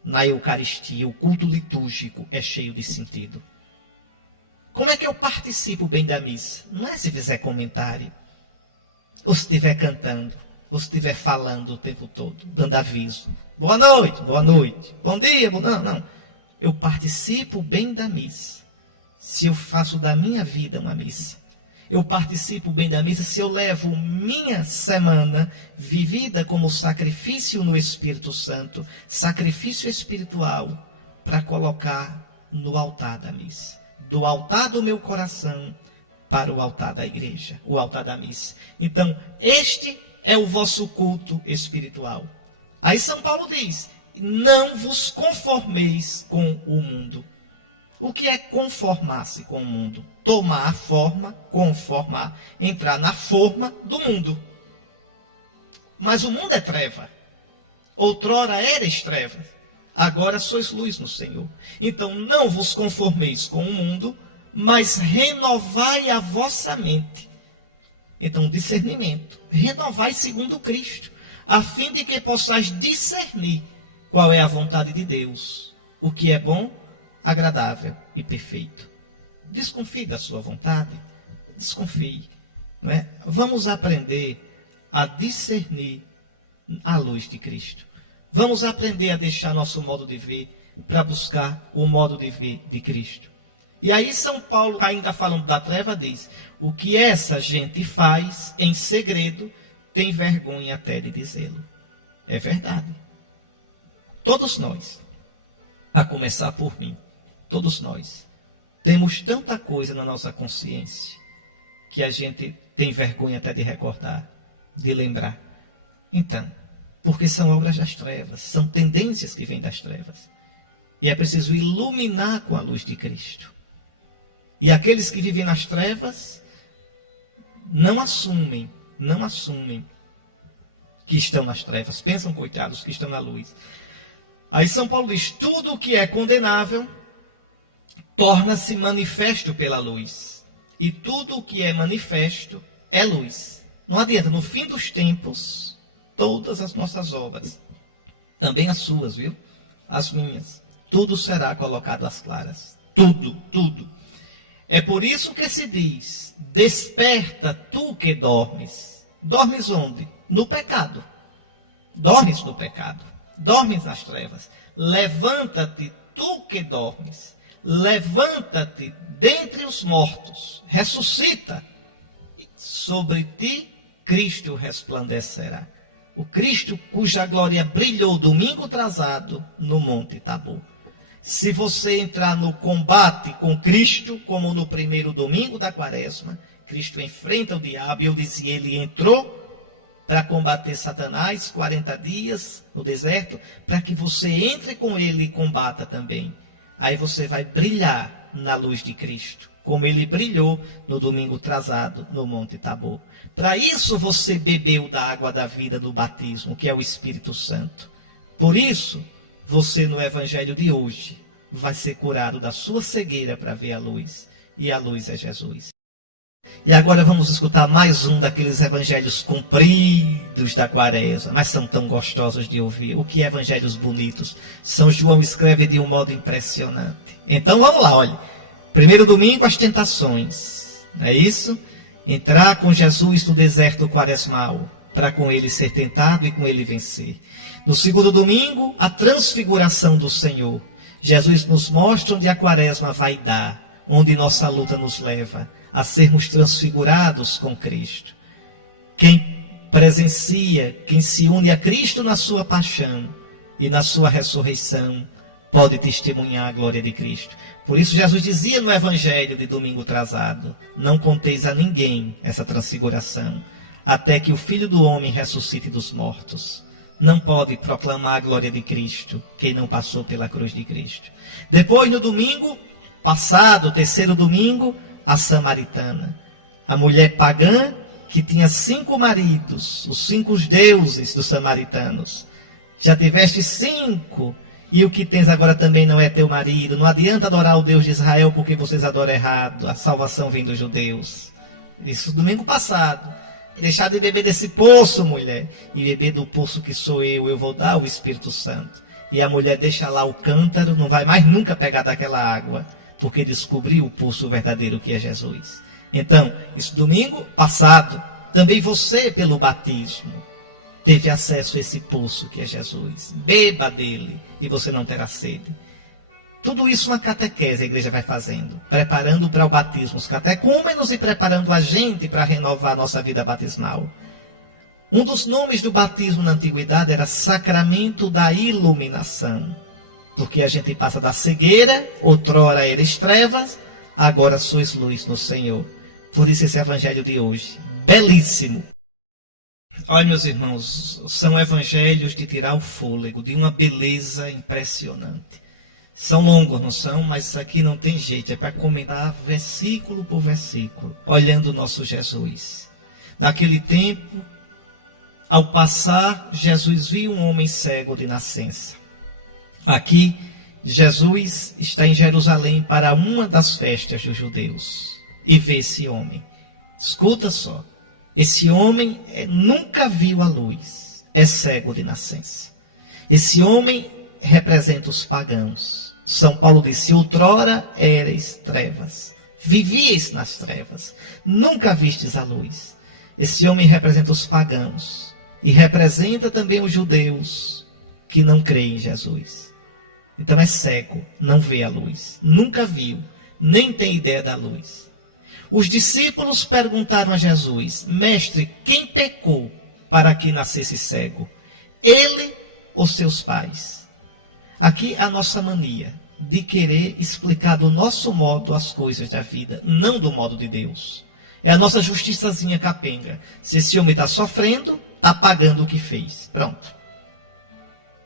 na Eucaristia, o culto litúrgico é cheio de sentido. Como é que eu participo bem da missa? Não é se fizer comentário, ou se estiver cantando, ou se estiver falando o tempo todo, dando aviso. Boa noite, bom dia, não. Eu participo bem da missa se eu faço da minha vida uma missa. Eu participo bem da missa se eu levo minha semana vivida como sacrifício no Espírito Santo, sacrifício espiritual, para colocar no altar da missa. Do altar do meu coração para o altar da igreja, o altar da missa. Então, este é o vosso culto espiritual. Aí São Paulo diz, não vos conformeis com o mundo. O que é conformar-se com o mundo? Tomar a forma, conformar, entrar na forma do mundo. Mas o mundo é treva. Outrora erais trevas, agora sois luz no Senhor. Então não vos conformeis com o mundo, mas renovai a vossa mente. Então, discernimento. Renovai segundo Cristo, a fim de que possais discernir qual é a vontade de Deus, o que é bom, agradável e perfeito. Desconfie da sua vontade, desconfie. Não é? Vamos aprender a discernir à luz de Cristo. Vamos aprender a deixar nosso modo de ver para buscar o modo de ver de Cristo. E aí São Paulo, ainda falando da treva, diz: o que essa gente faz em segredo, tem vergonha até de dizê-lo. É verdade. Todos nós, a começar por mim, todos nós, temos tanta coisa na nossa consciência que a gente tem vergonha até de recordar, de lembrar. Então, porque são obras das trevas, são tendências que vêm das trevas. E é preciso iluminar com a luz de Cristo. E aqueles que vivem nas trevas não assumem que estão nas trevas. Pensam, coitados, que estão na luz. Aí São Paulo diz: tudo o que é condenável torna-se manifesto pela luz. E tudo o que é manifesto é luz. Não adianta, no fim dos tempos, todas as nossas obras, também as suas, viu? As minhas, tudo será colocado às claras. Tudo, tudo. É por isso que se diz: desperta tu que dormes. Dormes onde? No pecado. Dormes no pecado. Dormes nas trevas. Levanta-te tu que dormes. Levanta-te dentre os mortos. Ressuscita. Sobre ti Cristo resplandecerá. O Cristo cuja glória brilhou domingo atrasado no Monte Tabor. Se você entrar no combate com Cristo, como no primeiro domingo da Quaresma, Cristo enfrenta o diabo, e eu dizia, ele entrou para combater Satanás 40 dias no deserto, para que você entre com ele e combata também. Aí você vai brilhar na luz de Cristo, como ele brilhou no domingo atrasado no Monte Tabor. Para isso você bebeu da água da vida no batismo, que é o Espírito Santo. Por isso, você no evangelho de hoje vai ser curado da sua cegueira para ver a luz. E a luz é Jesus. E agora vamos escutar mais um daqueles evangelhos compridos da Quaresma, mas são tão gostosos de ouvir. O que evangelhos bonitos. São João escreve de um modo impressionante. Então vamos lá, olha. Primeiro domingo, as tentações. Não é isso? Entrar com Jesus no deserto quaresmal, para com ele ser tentado e com ele vencer. No segundo domingo, a transfiguração do Senhor. Jesus nos mostra onde a Quaresma vai dar, onde nossa luta nos leva a sermos transfigurados com Cristo. Quem presencia, quem se une a Cristo na sua paixão e na sua ressurreição, pode testemunhar a glória de Cristo. Por isso Jesus dizia no evangelho de domingo atrasado: não conteis a ninguém essa transfiguração, até que o Filho do Homem ressuscite dos mortos. Não pode proclamar a glória de Cristo quem não passou pela cruz de Cristo. Depois, no domingo passado, terceiro domingo, a samaritana, a mulher pagã que tinha 5 maridos, os 5 deuses dos samaritanos. Já tiveste 5, e o que tens agora também não é teu marido. Não adianta adorar o Deus de Israel, porque vocês adoram errado. A salvação vem dos judeus. Isso domingo passado. Deixar de beber desse poço, mulher, e beber do poço que sou eu vou dar o Espírito Santo. E a mulher deixa lá o cântaro, não vai mais nunca pegar daquela água, porque descobriu o poço verdadeiro que é Jesus. Então, isso domingo passado, também você, pelo batismo, teve acesso a esse poço que é Jesus. Beba dele e você não terá sede. Tudo isso uma catequese a igreja vai fazendo, preparando para o batismo os catecúmenos e preparando a gente para renovar a nossa vida batismal. Um dos nomes do batismo na antiguidade era sacramento da iluminação, porque a gente passa da cegueira, outrora eres trevas, agora sois luz no Senhor. Por isso esse evangelho de hoje, belíssimo. Olha, meus irmãos, são evangelhos de tirar o fôlego, de uma beleza impressionante. São longos, não são? Mas isso aqui não tem jeito, é para comentar versículo por versículo, olhando o nosso Jesus. Naquele tempo, ao passar, Jesus viu um homem cego de nascença. Aqui Jesus está em Jerusalém para uma das festas dos judeus e vê esse homem. Escuta só, esse homem nunca viu a luz, é cego de nascença. Esse homem representa os pagãos. São Paulo disse, outrora erais trevas, vivíeis nas trevas, nunca vistes a luz. Esse homem representa os pagãos e representa também os judeus que não creem em Jesus. Então é cego, não vê a luz, nunca viu, nem tem ideia da luz. Os discípulos perguntaram a Jesus, mestre, quem pecou para que nascesse cego? Ele ou seus pais? Aqui a nossa mania de querer explicar do nosso modo as coisas da vida, não do modo de Deus. É a nossa justiçazinha capenga. Se esse homem está sofrendo, está pagando o que fez. Pronto.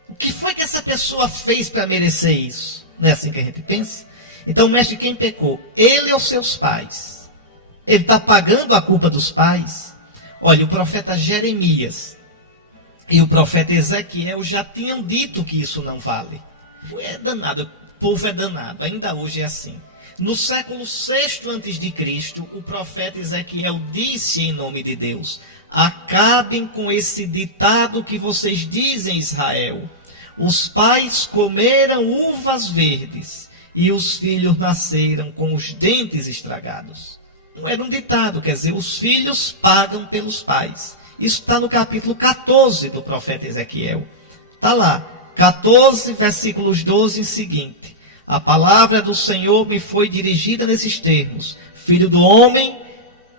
O que foi que essa pessoa fez para merecer isso? Não é assim que a gente pensa? Então, mestre, quem pecou? Ele ou seus pais? Ele está pagando a culpa dos pais? Olha, o profeta Jeremias e o profeta Ezequiel já tinham dito que isso não vale. É danado, o povo é danado, ainda hoje é assim. No século VI a.C., o profeta Ezequiel disse em nome de Deus, acabem com esse ditado que vocês dizem, Israel. Os pais comeram uvas verdes e os filhos nasceram com os dentes estragados. Não era um ditado, quer dizer, os filhos pagam pelos pais. Isso está no capítulo 14 do profeta Ezequiel. Está lá, 14, versículos 12 em seguinte. A palavra do Senhor me foi dirigida nesses termos. Filho do homem,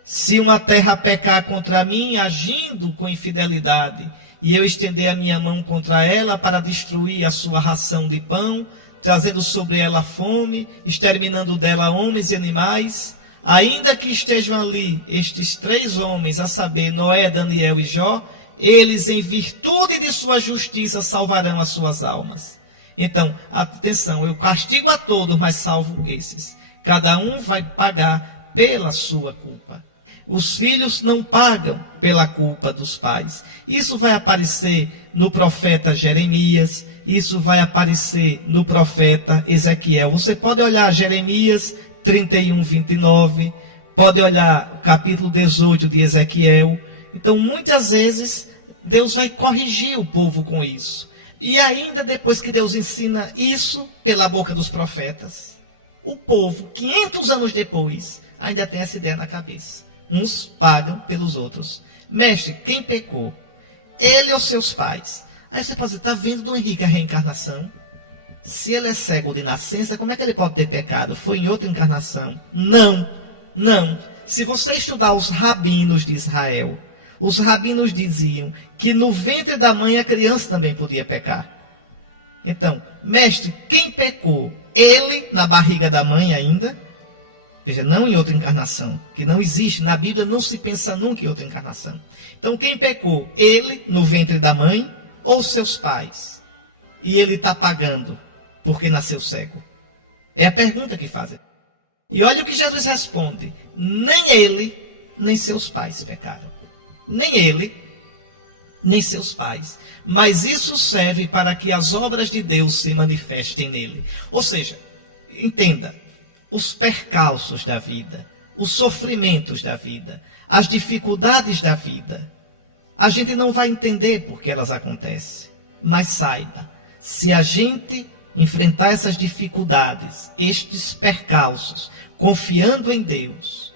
se uma terra pecar contra mim, agindo com infidelidade, e eu estender a minha mão contra ela para destruir a sua ração de pão, trazendo sobre ela fome, exterminando dela homens e animais, ainda que estejam ali estes 3 homens, a saber, Noé, Daniel e Jó, eles em virtude de sua justiça salvarão as suas almas. Então, atenção, eu castigo a todos, mas salvo esses. Cada um vai pagar pela sua culpa. Os filhos não pagam pela culpa dos pais. Isso vai aparecer no profeta Jeremias, isso vai aparecer no profeta Ezequiel. Você pode olhar Jeremias 31, 29, pode olhar o capítulo 18 de Ezequiel. Então, muitas vezes, Deus vai corrigir o povo com isso. E ainda depois que Deus ensina isso pela boca dos profetas, o povo, 500 anos depois, ainda tem essa ideia na cabeça. Uns pagam pelos outros. Mestre, quem pecou? Ele ou seus pais? Aí você pode dizer, está vendo, Dom Henrique, a reencarnação? Se ele é cego de nascença, como é que ele pode ter pecado? Foi em outra encarnação? Não, não. Se você estudar os rabinos de Israel, os rabinos diziam que no ventre da mãe a criança também podia pecar. Então, mestre, quem pecou? Ele na barriga da mãe ainda? Veja, não em outra encarnação, que não existe. Na Bíblia não se pensa nunca em outra encarnação. Então, quem pecou? Ele no ventre da mãe ou seus pais? E ele está pagando porque nasceu cego? É a pergunta que fazem. E olha o que Jesus responde. Nem ele, nem seus pais pecaram. Nem ele, nem seus pais. Mas isso serve para que as obras de Deus se manifestem nele. Ou seja, entenda, os percalços da vida, os sofrimentos da vida, as dificuldades da vida, a gente não vai entender porque elas acontecem. Mas saiba, se a gente enfrentar essas dificuldades, estes percalços, confiando em Deus,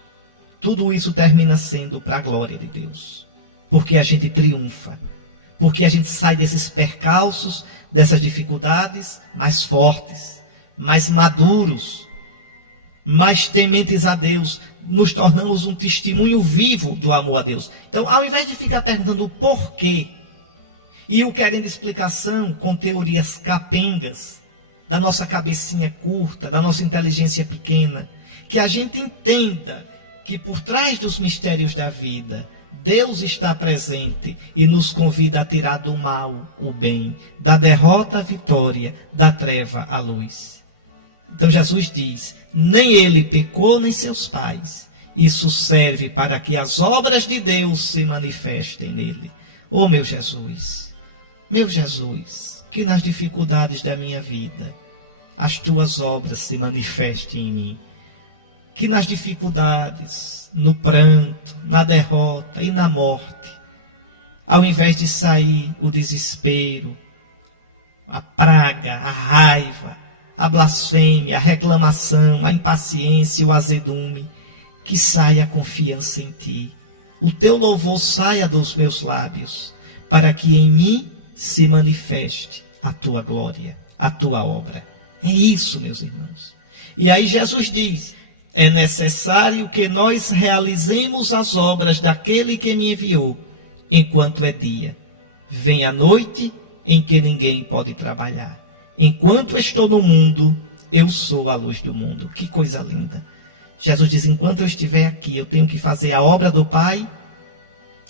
tudo isso termina sendo para a glória de Deus. Porque a gente triunfa. Porque a gente sai desses percalços, dessas dificuldades, mais fortes, mais maduros, mais tementes a Deus. Nos tornamos um testemunho vivo do amor a Deus. Então, ao invés de ficar perguntando o porquê, e o querendo explicação com teorias capengas, da nossa cabecinha curta, da nossa inteligência pequena, que a gente entenda que por trás dos mistérios da vida, Deus está presente e nos convida a tirar do mal o bem, da derrota a vitória, da treva a luz. Então Jesus diz, nem ele pecou, nem seus pais. Isso serve para que as obras de Deus se manifestem nele. Oh, meu Jesus, que nas dificuldades da minha vida, as tuas obras se manifestem em mim. Que nas dificuldades, no pranto, na derrota e na morte, ao invés de sair o desespero, a praga, a raiva, a blasfêmia, a reclamação, a impaciência, o azedume, que saia a confiança em ti. O teu louvor saia dos meus lábios, para que em mim se manifeste a tua glória, a tua obra. É isso, meus irmãos. E aí Jesus diz: é necessário que nós realizemos as obras daquele que me enviou, enquanto é dia. Vem a noite em que ninguém pode trabalhar. Enquanto estou no mundo, eu sou a luz do mundo. Que coisa linda. Jesus diz: enquanto eu estiver aqui, eu tenho que fazer a obra do Pai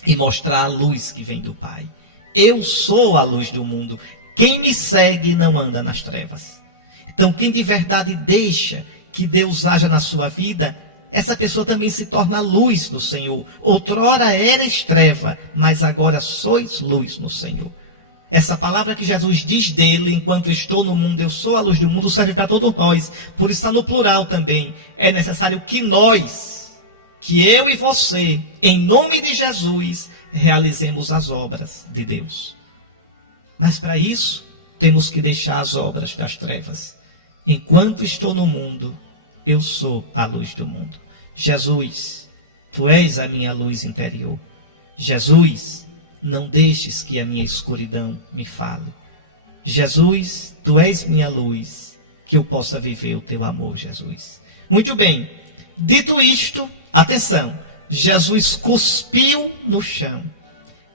e mostrar a luz que vem do Pai. Eu sou a luz do mundo. Quem me segue não anda nas trevas. Então, quem de verdade deixa que Deus haja na sua vida, essa pessoa também se torna luz no Senhor. Outrora eras treva, mas agora sois luz no Senhor. Essa palavra que Jesus diz dele: enquanto estou no mundo, eu sou a luz do mundo, serve para todos nós. Por isso está no plural também. É necessário que nós, que eu e você, em nome de Jesus, realizemos as obras de Deus. Mas para isso, temos que deixar as obras das trevas. Enquanto estou no mundo, eu sou a luz do mundo. Jesus, tu és a minha luz interior. Jesus, não deixes que a minha escuridão me fale. Jesus, tu és minha luz, que eu possa viver o teu amor, Jesus. Muito bem, dito isto, atenção, Jesus cuspiu no chão,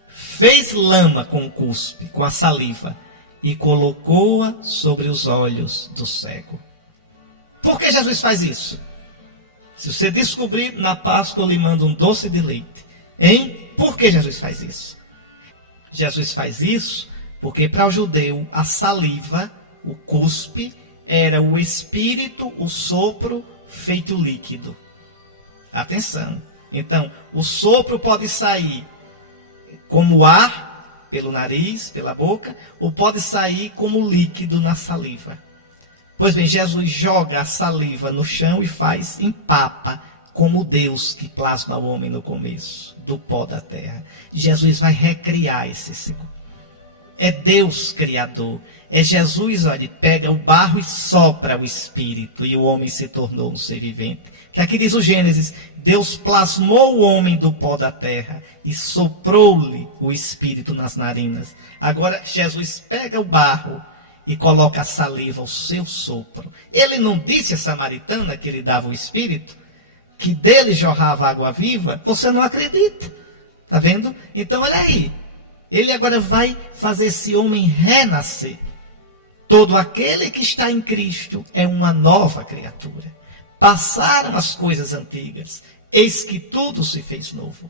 fez lama com o cuspe, com a saliva, e colocou-a sobre os olhos do cego. Por que Jesus faz isso? Se você descobrir, na Páscoa eu lhe mando um doce de leite. Hein? Por que Jesus faz isso? Jesus faz isso porque para o judeu a saliva, o cuspe, era o espírito, o sopro feito líquido. Atenção. Então, o sopro pode sair como ar, pelo nariz, pela boca, ou pode sair como líquido na saliva. Pois bem, Jesus joga a saliva no chão e faz empapa, como Deus que plasma o homem no começo, do pó da terra. Jesus vai recriar esse ciclo. É Deus criador. É Jesus, olha, pega o barro e sopra o espírito, e o homem se tornou um ser vivente. Que aqui diz o Gênesis: Deus plasmou o homem do pó da terra e soprou-lhe o espírito nas narinas. Agora Jesus pega o barro e coloca a saliva, o seu sopro. Ele não disse à samaritana que lhe dava o espírito, que dele jorrava água viva? Você não acredita. Está vendo? Então olha aí. Ele agora vai fazer esse homem renascer. Todo aquele que está em Cristo é uma nova criatura. Passaram as coisas antigas, eis que tudo se fez novo.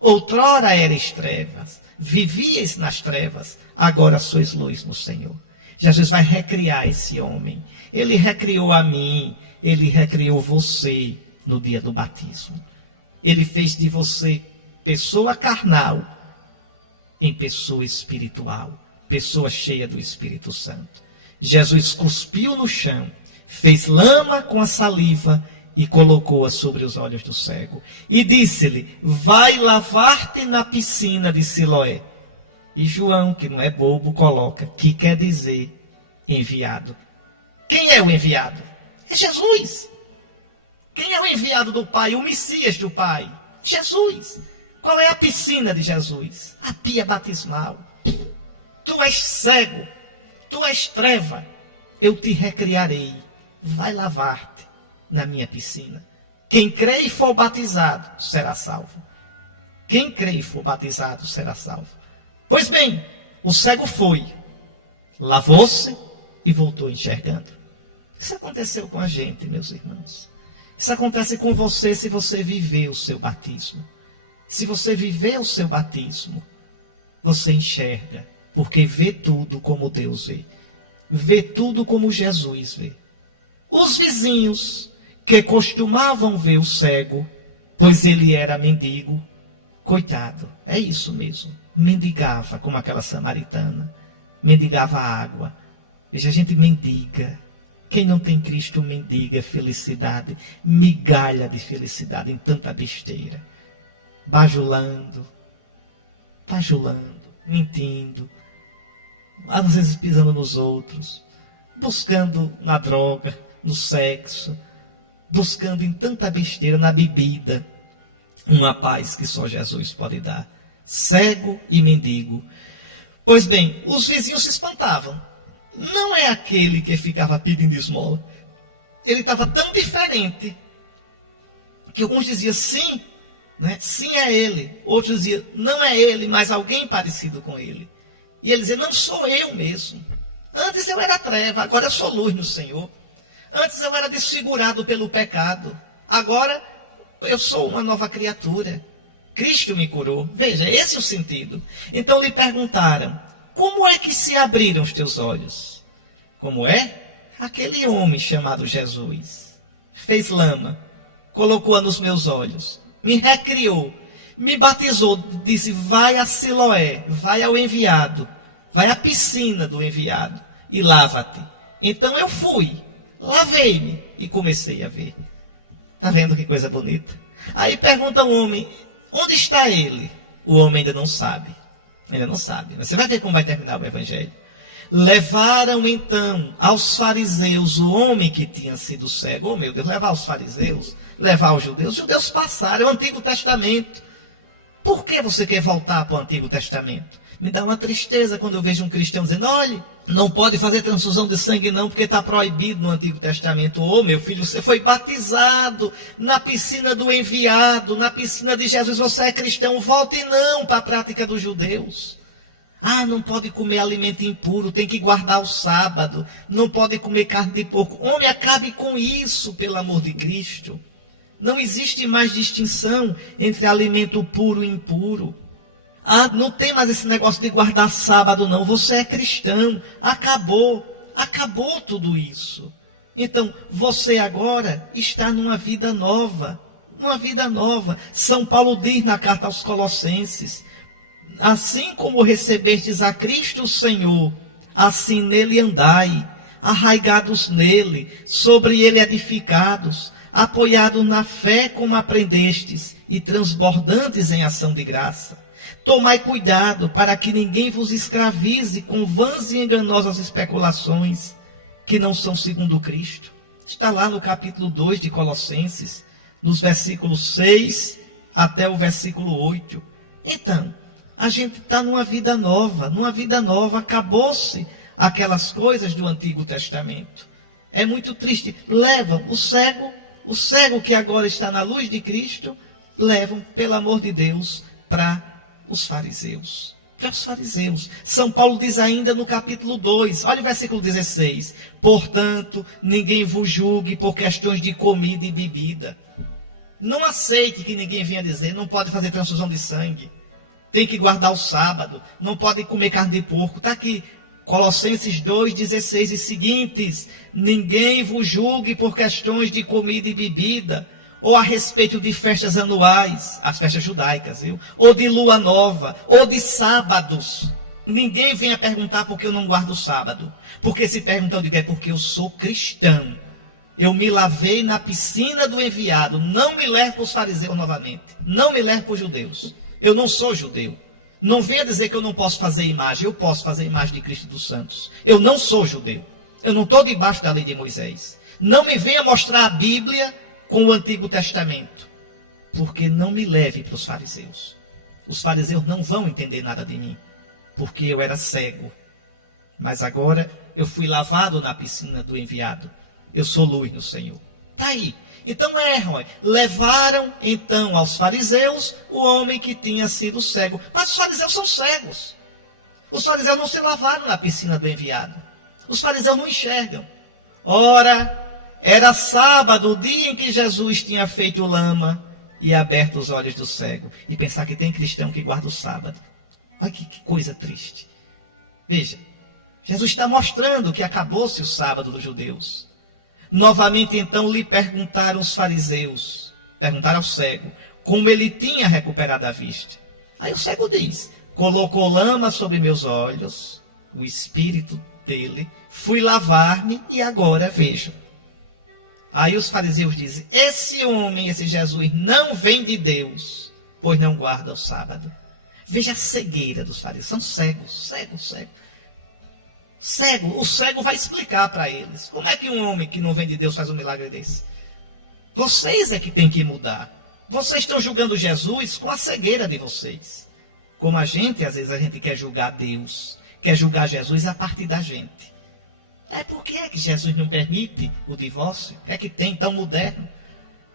Outrora erais trevas, vivíeis nas trevas, agora sois luz no Senhor. Jesus vai recriar esse homem. Ele recriou a mim, ele recriou você no dia do batismo. Ele fez de você pessoa carnal em pessoa espiritual, pessoa cheia do Espírito Santo. Jesus cuspiu no chão, fez lama com a saliva e colocou-a sobre os olhos do cego. E disse-lhe: vai lavar-te na piscina de Siloé. E João, que não é bobo, coloca: que quer dizer enviado. Quem é o enviado? É Jesus. Quem é o enviado do Pai? O Messias do Pai? Jesus. Qual é a piscina de Jesus? A pia batismal. Tu és cego, tu és treva, eu te recriarei. Vai lavar-te na minha piscina. Quem crê e for batizado será salvo. Quem crê e for batizado será salvo. Pois bem, o cego foi, lavou-se e voltou enxergando. Isso aconteceu com a gente, meus irmãos. Isso acontece com você se você viver o seu batismo. Se você viver o seu batismo, você enxerga, porque vê tudo como Deus vê. Vê tudo como Jesus vê. Os vizinhos que costumavam ver o cego, pois ele era mendigo, coitado, é isso mesmo, mendigava como aquela samaritana, mendigava água. Veja, a gente mendiga, Quem não tem Cristo mendiga felicidade, migalha de felicidade em tanta besteira. Bajulando, mentindo, às vezes pisando nos outros, buscando na droga, no sexo, buscando em tanta besteira, na bebida, uma paz que só Jesus pode dar. Cego e mendigo. Pois bem, os vizinhos se espantavam. Não é aquele que ficava pedindo esmola. Ele estava tão diferente que alguns diziam sim, né? Sim é ele. Outros diziam não é ele, mas alguém parecido com ele. E ele dizia, não sou eu mesmo. Antes eu era treva, agora eu sou luz no Senhor. Antes eu era desfigurado pelo pecado, agora eu sou uma nova criatura. Cristo me curou. Veja, esse é o sentido. Então lhe perguntaram, como é que se abriram os teus olhos? Como é? Aquele homem chamado Jesus fez lama, colocou-a nos meus olhos, me recriou, me batizou, disse, vai a Siloé, vai ao enviado, vai à piscina do enviado e lava-te. Então eu fui, lavei-me e comecei a ver. Está vendo que coisa bonita? Aí pergunta o homem, onde está ele? O homem ainda não sabe. Ainda não sabe. Você vai ver como vai terminar o evangelho. Levaram então aos fariseus o homem que tinha sido cego. Oh meu Deus, levar aos fariseus, levar aos judeus. Os judeus passaram, é o Antigo Testamento. Por que você quer voltar para o Antigo Testamento? Me dá uma tristeza quando eu vejo um cristão dizendo, olha, não pode fazer transfusão de sangue não, porque está proibido no Antigo Testamento. Ô meu filho, você foi batizado na piscina do enviado, na piscina de Jesus, você é cristão, volte não para a prática dos judeus. Ah, não pode comer alimento impuro, tem que guardar o sábado, não pode comer carne de porco. Homem, acabe com isso, pelo amor de Cristo. Não existe mais distinção entre alimento puro e impuro. Ah, não tem mais esse negócio de guardar sábado não, você é cristão, acabou tudo isso. Então, você agora está numa vida nova. São Paulo diz na carta aos Colossenses, assim como recebestes a Cristo o Senhor, assim nele andai, arraigados nele, sobre ele edificados, apoiados na fé como aprendestes e transbordantes em ação de graça. Tomai cuidado para que ninguém vos escravize com vãs e enganosas especulações que não são segundo Cristo. Está lá no capítulo 2 de Colossenses, nos versículos 6 até o versículo 8. Então, a gente está numa vida nova, acabou-se aquelas coisas do Antigo Testamento. É muito triste. Levam o cego que agora está na luz de Cristo, levam, pelo amor de Deus, para os fariseus. Para os fariseus. São Paulo diz ainda no capítulo 2, olha o versículo 16. Portanto, ninguém vos julgue por questões de comida e bebida. Não aceite que ninguém venha dizer, não pode fazer transfusão de sangue. Tem que guardar o sábado, não pode comer carne de porco. Está aqui, Colossenses 2, 16 e seguintes. Ninguém vos julgue por questões de comida e bebida, ou a respeito de festas anuais, as festas judaicas, viu? Ou de lua nova, ou de sábados. Ninguém venha perguntar por que eu não guardo o sábado. Porque se perguntar, eu digo, é porque eu sou cristão. Eu me lavei na piscina do enviado. Não me leve para os fariseus novamente. Não me leve para os judeus. Eu não sou judeu. Não venha dizer que eu não posso fazer imagem. Eu posso fazer imagem de Cristo dos Santos. Eu não sou judeu. Eu não estou debaixo da lei de Moisés. Não me venha mostrar a Bíblia com o Antigo Testamento, porque não me leve para os fariseus. Os fariseus não vão entender nada de mim, porque eu era cego, mas agora eu fui lavado na piscina do enviado. Eu sou luz no Senhor. Está aí. Então erram. Levaram então aos fariseus o homem que tinha sido cego. Mas os fariseus são cegos. Os fariseus não se lavaram na piscina do enviado. Os fariseus não enxergam. Ora, era sábado, o dia em que Jesus tinha feito lama e aberto os olhos do cego. E pensar que tem cristão que guarda o sábado. Olha que coisa triste. Veja, Jesus está mostrando que acabou-se o sábado dos judeus. Novamente então lhe perguntaram os fariseus, perguntaram ao cego, como ele tinha recuperado a vista. Aí o cego diz, colocou lama sobre meus olhos, o Espírito dele, fui lavar-me e agora vejo. Aí os fariseus dizem, esse homem, esse Jesus, não vem de Deus, pois não guarda o sábado. Veja a cegueira dos fariseus, são cegos. O cego vai explicar para eles. Como é que um homem que não vem de Deus faz um milagre desse? Vocês é que tem que mudar. Vocês estão julgando Jesus com a cegueira de vocês. Como às vezes a gente quer julgar Deus, quer julgar Jesus a partir da gente. Por que é que Jesus não permite o divórcio? O que é que tem tão moderno?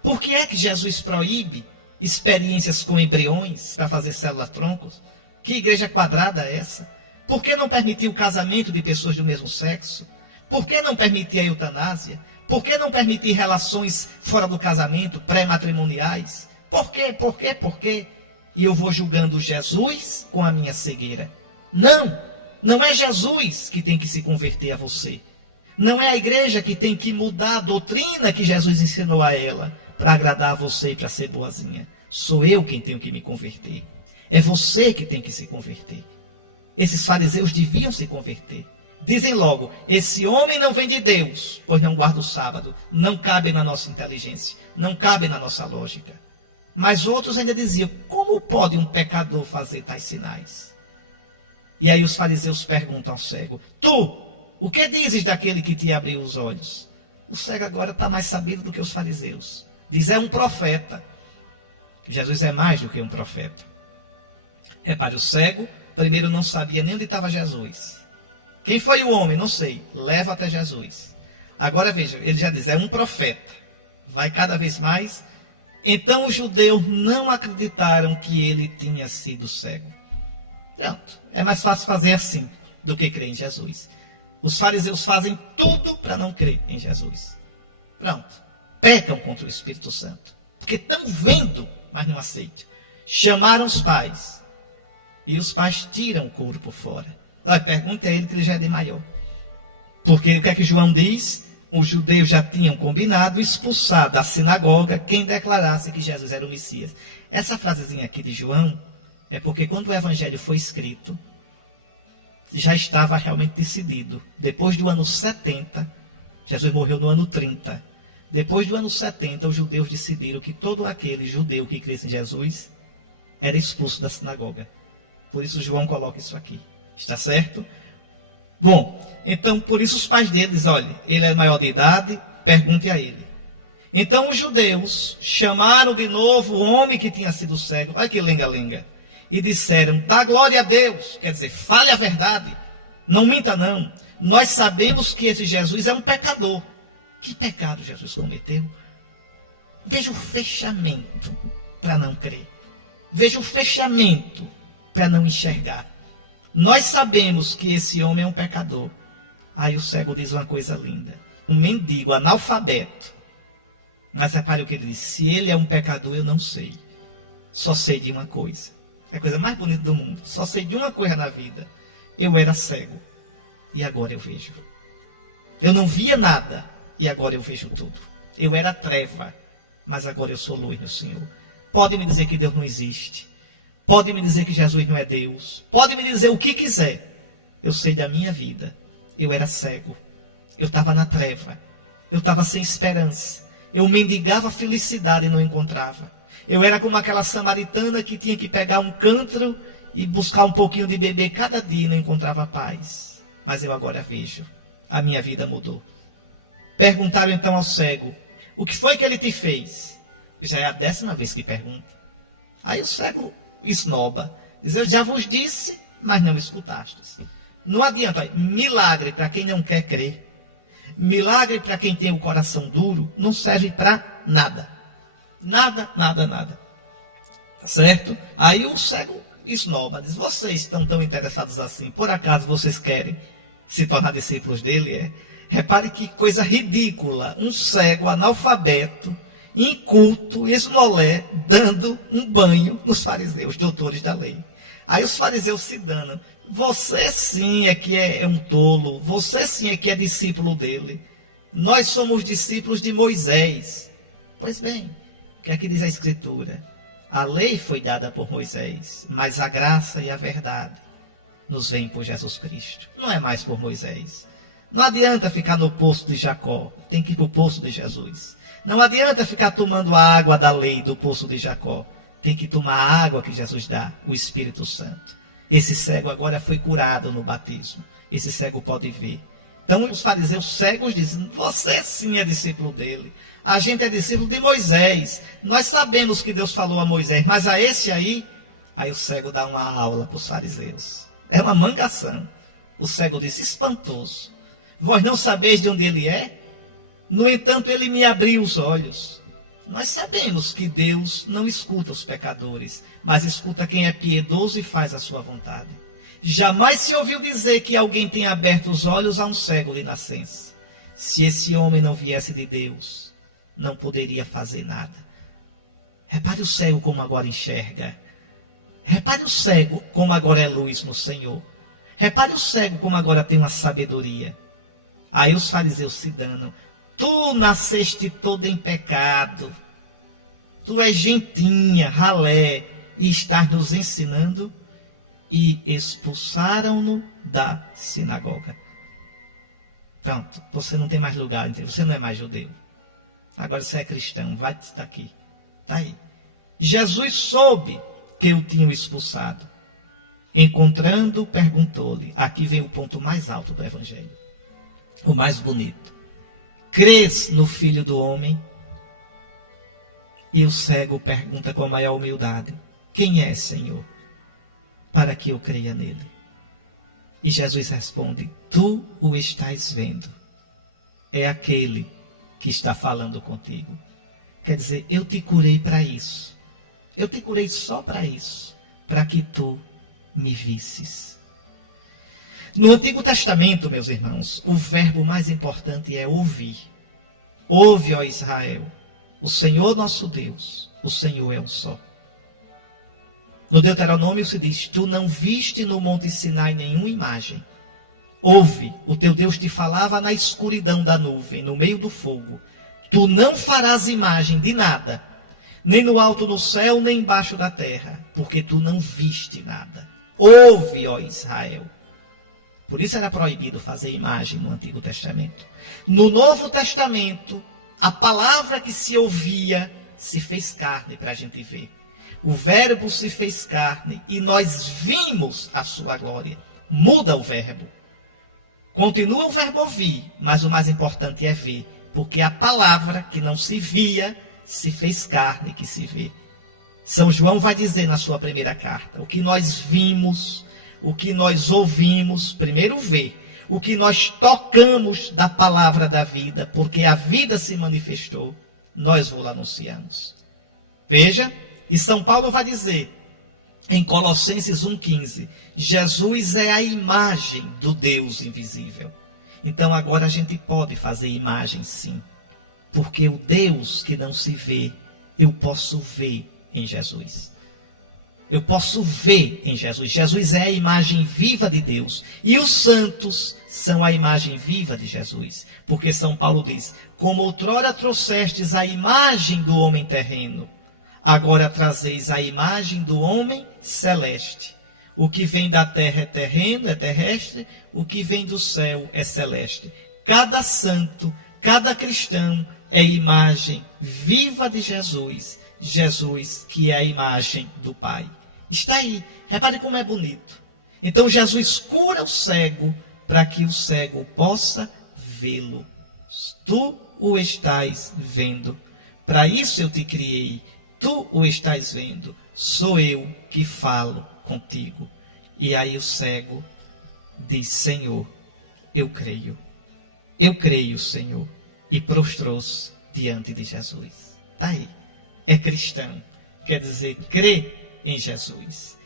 Por que é que Jesus proíbe experiências com embriões para fazer célula-troncos? Que igreja quadrada é essa? Por que não permitir o casamento de pessoas do mesmo sexo? Por que não permitir a eutanásia? Por que não permitir relações fora do casamento, pré-matrimoniais? Por quê? E eu vou julgando Jesus com a minha cegueira. Não é Jesus que tem que se converter a você. Não é a igreja que tem que mudar a doutrina que Jesus ensinou a ela para agradar a você e para ser boazinha. Sou eu quem tenho que me converter. É você que tem que se converter. Esses fariseus deviam se converter. Dizem logo, esse homem não vem de Deus, pois não guarda o sábado. Não cabe na nossa inteligência, não cabe na nossa lógica. Mas outros ainda diziam, como pode um pecador fazer tais sinais? E aí os fariseus perguntam ao cego, tu, o que dizes daquele que te abriu os olhos? O cego agora está mais sabido do que os fariseus. Diz, é um profeta. Jesus é mais do que um profeta. Repare, o cego, primeiro não sabia nem onde estava Jesus. Quem foi o homem? Não sei. Leva até Jesus. Agora veja, ele já diz, é um profeta. Vai cada vez mais. Então os judeus não acreditaram que ele tinha sido cego. Pronto. É mais fácil fazer assim do que crer em Jesus. Os fariseus fazem tudo para não crer em Jesus. Pronto. Pecam contra o Espírito Santo. Porque estão vendo, mas não aceitam. Chamaram os pais. E os pais tiram o couro por fora. Pergunta a ele que ele já é de maior. Porque o que é que João diz? Os judeus já tinham combinado expulsar da sinagoga quem declarasse que Jesus era o Messias. Essa frasezinha aqui de João é porque quando o evangelho foi escrito, já estava realmente decidido. Depois do ano 70, Jesus morreu no ano 30. Depois do ano 70, os judeus decidiram que todo aquele judeu que cresce em Jesus era expulso da sinagoga. Por isso João coloca isso aqui. Está certo? Bom, então por isso os pais deles, olha, ele é maior de idade, pergunte a ele. Então os judeus chamaram de novo o homem que tinha sido cego, olha que lenga-lenga, e disseram, dá glória a Deus, quer dizer, fale a verdade, não minta não. Nós sabemos que esse Jesus é um pecador. Que pecado Jesus cometeu? Veja o fechamento para não crer. Veja o fechamento para não enxergar. Nós sabemos que esse homem é um pecador. Aí o cego diz uma coisa linda. Um mendigo, analfabeto. Mas repare o que ele diz. Se ele é um pecador, eu não sei. Só sei de uma coisa. É a coisa mais bonita do mundo. Só sei de uma coisa na vida. Eu era cego. E agora eu vejo. Eu não via nada. E agora eu vejo tudo. Eu era treva. Mas agora eu sou luz no Senhor. Pode me dizer que Deus não existe. Pode me dizer que Jesus não é Deus. Pode me dizer o que quiser. Eu sei da minha vida. Eu era cego. Eu estava na treva. Eu estava sem esperança. Eu mendigava felicidade e não encontrava. Eu era como aquela samaritana que tinha que pegar um cântaro e buscar um pouquinho de beber cada dia e não encontrava paz. Mas eu agora vejo. A minha vida mudou. Perguntaram então ao cego. O que foi que ele te fez? Já é a 10ª vez que pergunta. Aí o cego esnoba. Diz, eu já vos disse, mas não escutastes. Não adianta. Milagre para quem não quer crer. Milagre para quem tem o coração duro não serve para nada. Nada. Tá certo? Aí o cego esnoba. Diz, vocês estão tão interessados assim. Por acaso vocês querem se tornar discípulos dele? Repare que coisa ridícula. Um cego analfabeto, inculto, esmolé, dando um banho nos fariseus, doutores da lei. Aí os fariseus se danam. Você sim é que é um tolo. Você sim é que é discípulo dele. Nós somos discípulos de Moisés. Pois bem, o que é que diz a Escritura? A lei foi dada por Moisés, mas a graça e a verdade nos veem por Jesus Cristo. Não é mais por Moisés. Não adianta ficar no poço de Jacó. Tem que ir para o poço de Jesus. Não adianta ficar tomando a água da lei do poço de Jacó. Tem que tomar a água que Jesus dá, o Espírito Santo. Esse cego agora foi curado no batismo. Esse cego pode ver. Então os fariseus cegos dizem, você sim é discípulo dele. A gente é discípulo de Moisés. Nós sabemos que Deus falou a Moisés, mas a esse aí o cego dá uma aula para os fariseus. É uma mangação. O cego diz, espantoso. Vós não sabeis de onde ele é? No entanto, ele me abriu os olhos. Nós sabemos que Deus não escuta os pecadores, mas escuta quem é piedoso e faz a sua vontade. Jamais se ouviu dizer que alguém tenha aberto os olhos a um cego de nascença. Se esse homem não viesse de Deus, não poderia fazer nada. Repare o cego como agora enxerga. Repare o cego como agora é luz no Senhor. Repare o cego como agora tem uma sabedoria. Aí os fariseus se danam. Tu nasceste todo em pecado. Tu és gentinha, ralé, e estás nos ensinando. E expulsaram-no da sinagoga. Pronto, você não tem mais lugar, você não é mais judeu. Agora você é cristão, vai estar aqui. Está aí. Jesus soube que o tinham expulsado. Encontrando, perguntou-lhe. Aqui vem o ponto mais alto do Evangelho. O mais bonito. Crês no Filho do Homem? E o cego pergunta com a maior humildade. Quem é, Senhor? Para que eu creia nele. E Jesus responde, tu o estás vendo. É aquele que está falando contigo. Quer dizer, eu te curei para isso. Eu te curei só para isso. Para que tu me visses. No Antigo Testamento, meus irmãos, o verbo mais importante é ouvir. Ouve, ó Israel, o Senhor nosso Deus, o Senhor é um só. No Deuteronômio se diz, tu não viste no Monte Sinai nenhuma imagem. Ouve, o teu Deus te falava na escuridão da nuvem, no meio do fogo. Tu não farás imagem de nada, nem no alto no céu, nem embaixo da terra, porque tu não viste nada. Ouve, ó Israel. Por isso era proibido fazer imagem no Antigo Testamento. No Novo Testamento, a palavra que se ouvia se fez carne para a gente ver. O verbo se fez carne e nós vimos a sua glória. Muda o verbo. Continua o verbo ouvir, mas o mais importante é ver. Porque a palavra que não se via, se fez carne que se vê. São João vai dizer na sua primeira carta, o que nós vimos, o que nós ouvimos, primeiro ver. O que nós tocamos da palavra da vida, porque a vida se manifestou, nós vos anunciamos. Veja, e São Paulo vai dizer, em Colossenses 1,15, Jesus é a imagem do Deus invisível. Então agora a gente pode fazer imagem sim, porque o Deus que não se vê, eu posso ver em Jesus. Eu posso ver em Jesus. Jesus é a imagem viva de Deus. E os santos são a imagem viva de Jesus. Porque São Paulo diz, como outrora trouxestes a imagem do homem terreno, agora trazeis a imagem do homem celeste. O que vem da terra é terreno, é terrestre. O que vem do céu é celeste. Cada santo, cada cristão é imagem viva de Jesus. Jesus que é a imagem do Pai. Está aí. Repare como é bonito. Então Jesus cura o cego para que o cego possa vê-lo. Tu o estás vendo. Para isso eu te criei. Tu o estás vendo. Sou eu que falo contigo. E aí o cego diz, Senhor, eu creio. Eu creio, Senhor. E prostrou-se diante de Jesus. Está aí. É cristão. Quer dizer, crê em Jesus.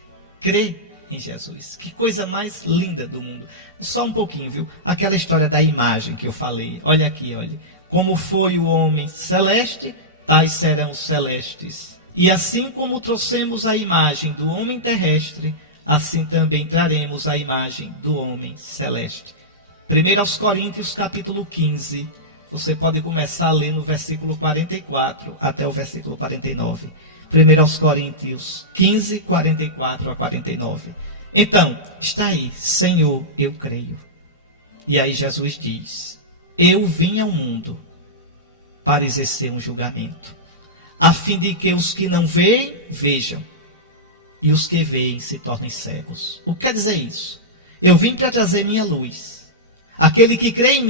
Crê em Jesus. Que coisa mais linda do mundo. Só um pouquinho, viu? Aquela história da imagem que eu falei. Olha aqui, olha. Como foi o homem celeste, tais serão os celestes. E assim como trouxemos a imagem do homem terrestre, assim também traremos a imagem do homem celeste. 1 Coríntios capítulo 15. Você pode começar a ler no versículo 44 até o versículo 49. 1 Coríntios 15, 44 a 49. Então, está aí, Senhor, eu creio. E aí Jesus diz, eu vim ao mundo para exercer um julgamento, a fim de que os que não veem, vejam, e os que veem se tornem cegos. O que quer dizer isso? Eu vim para trazer minha luz. Aquele que crê em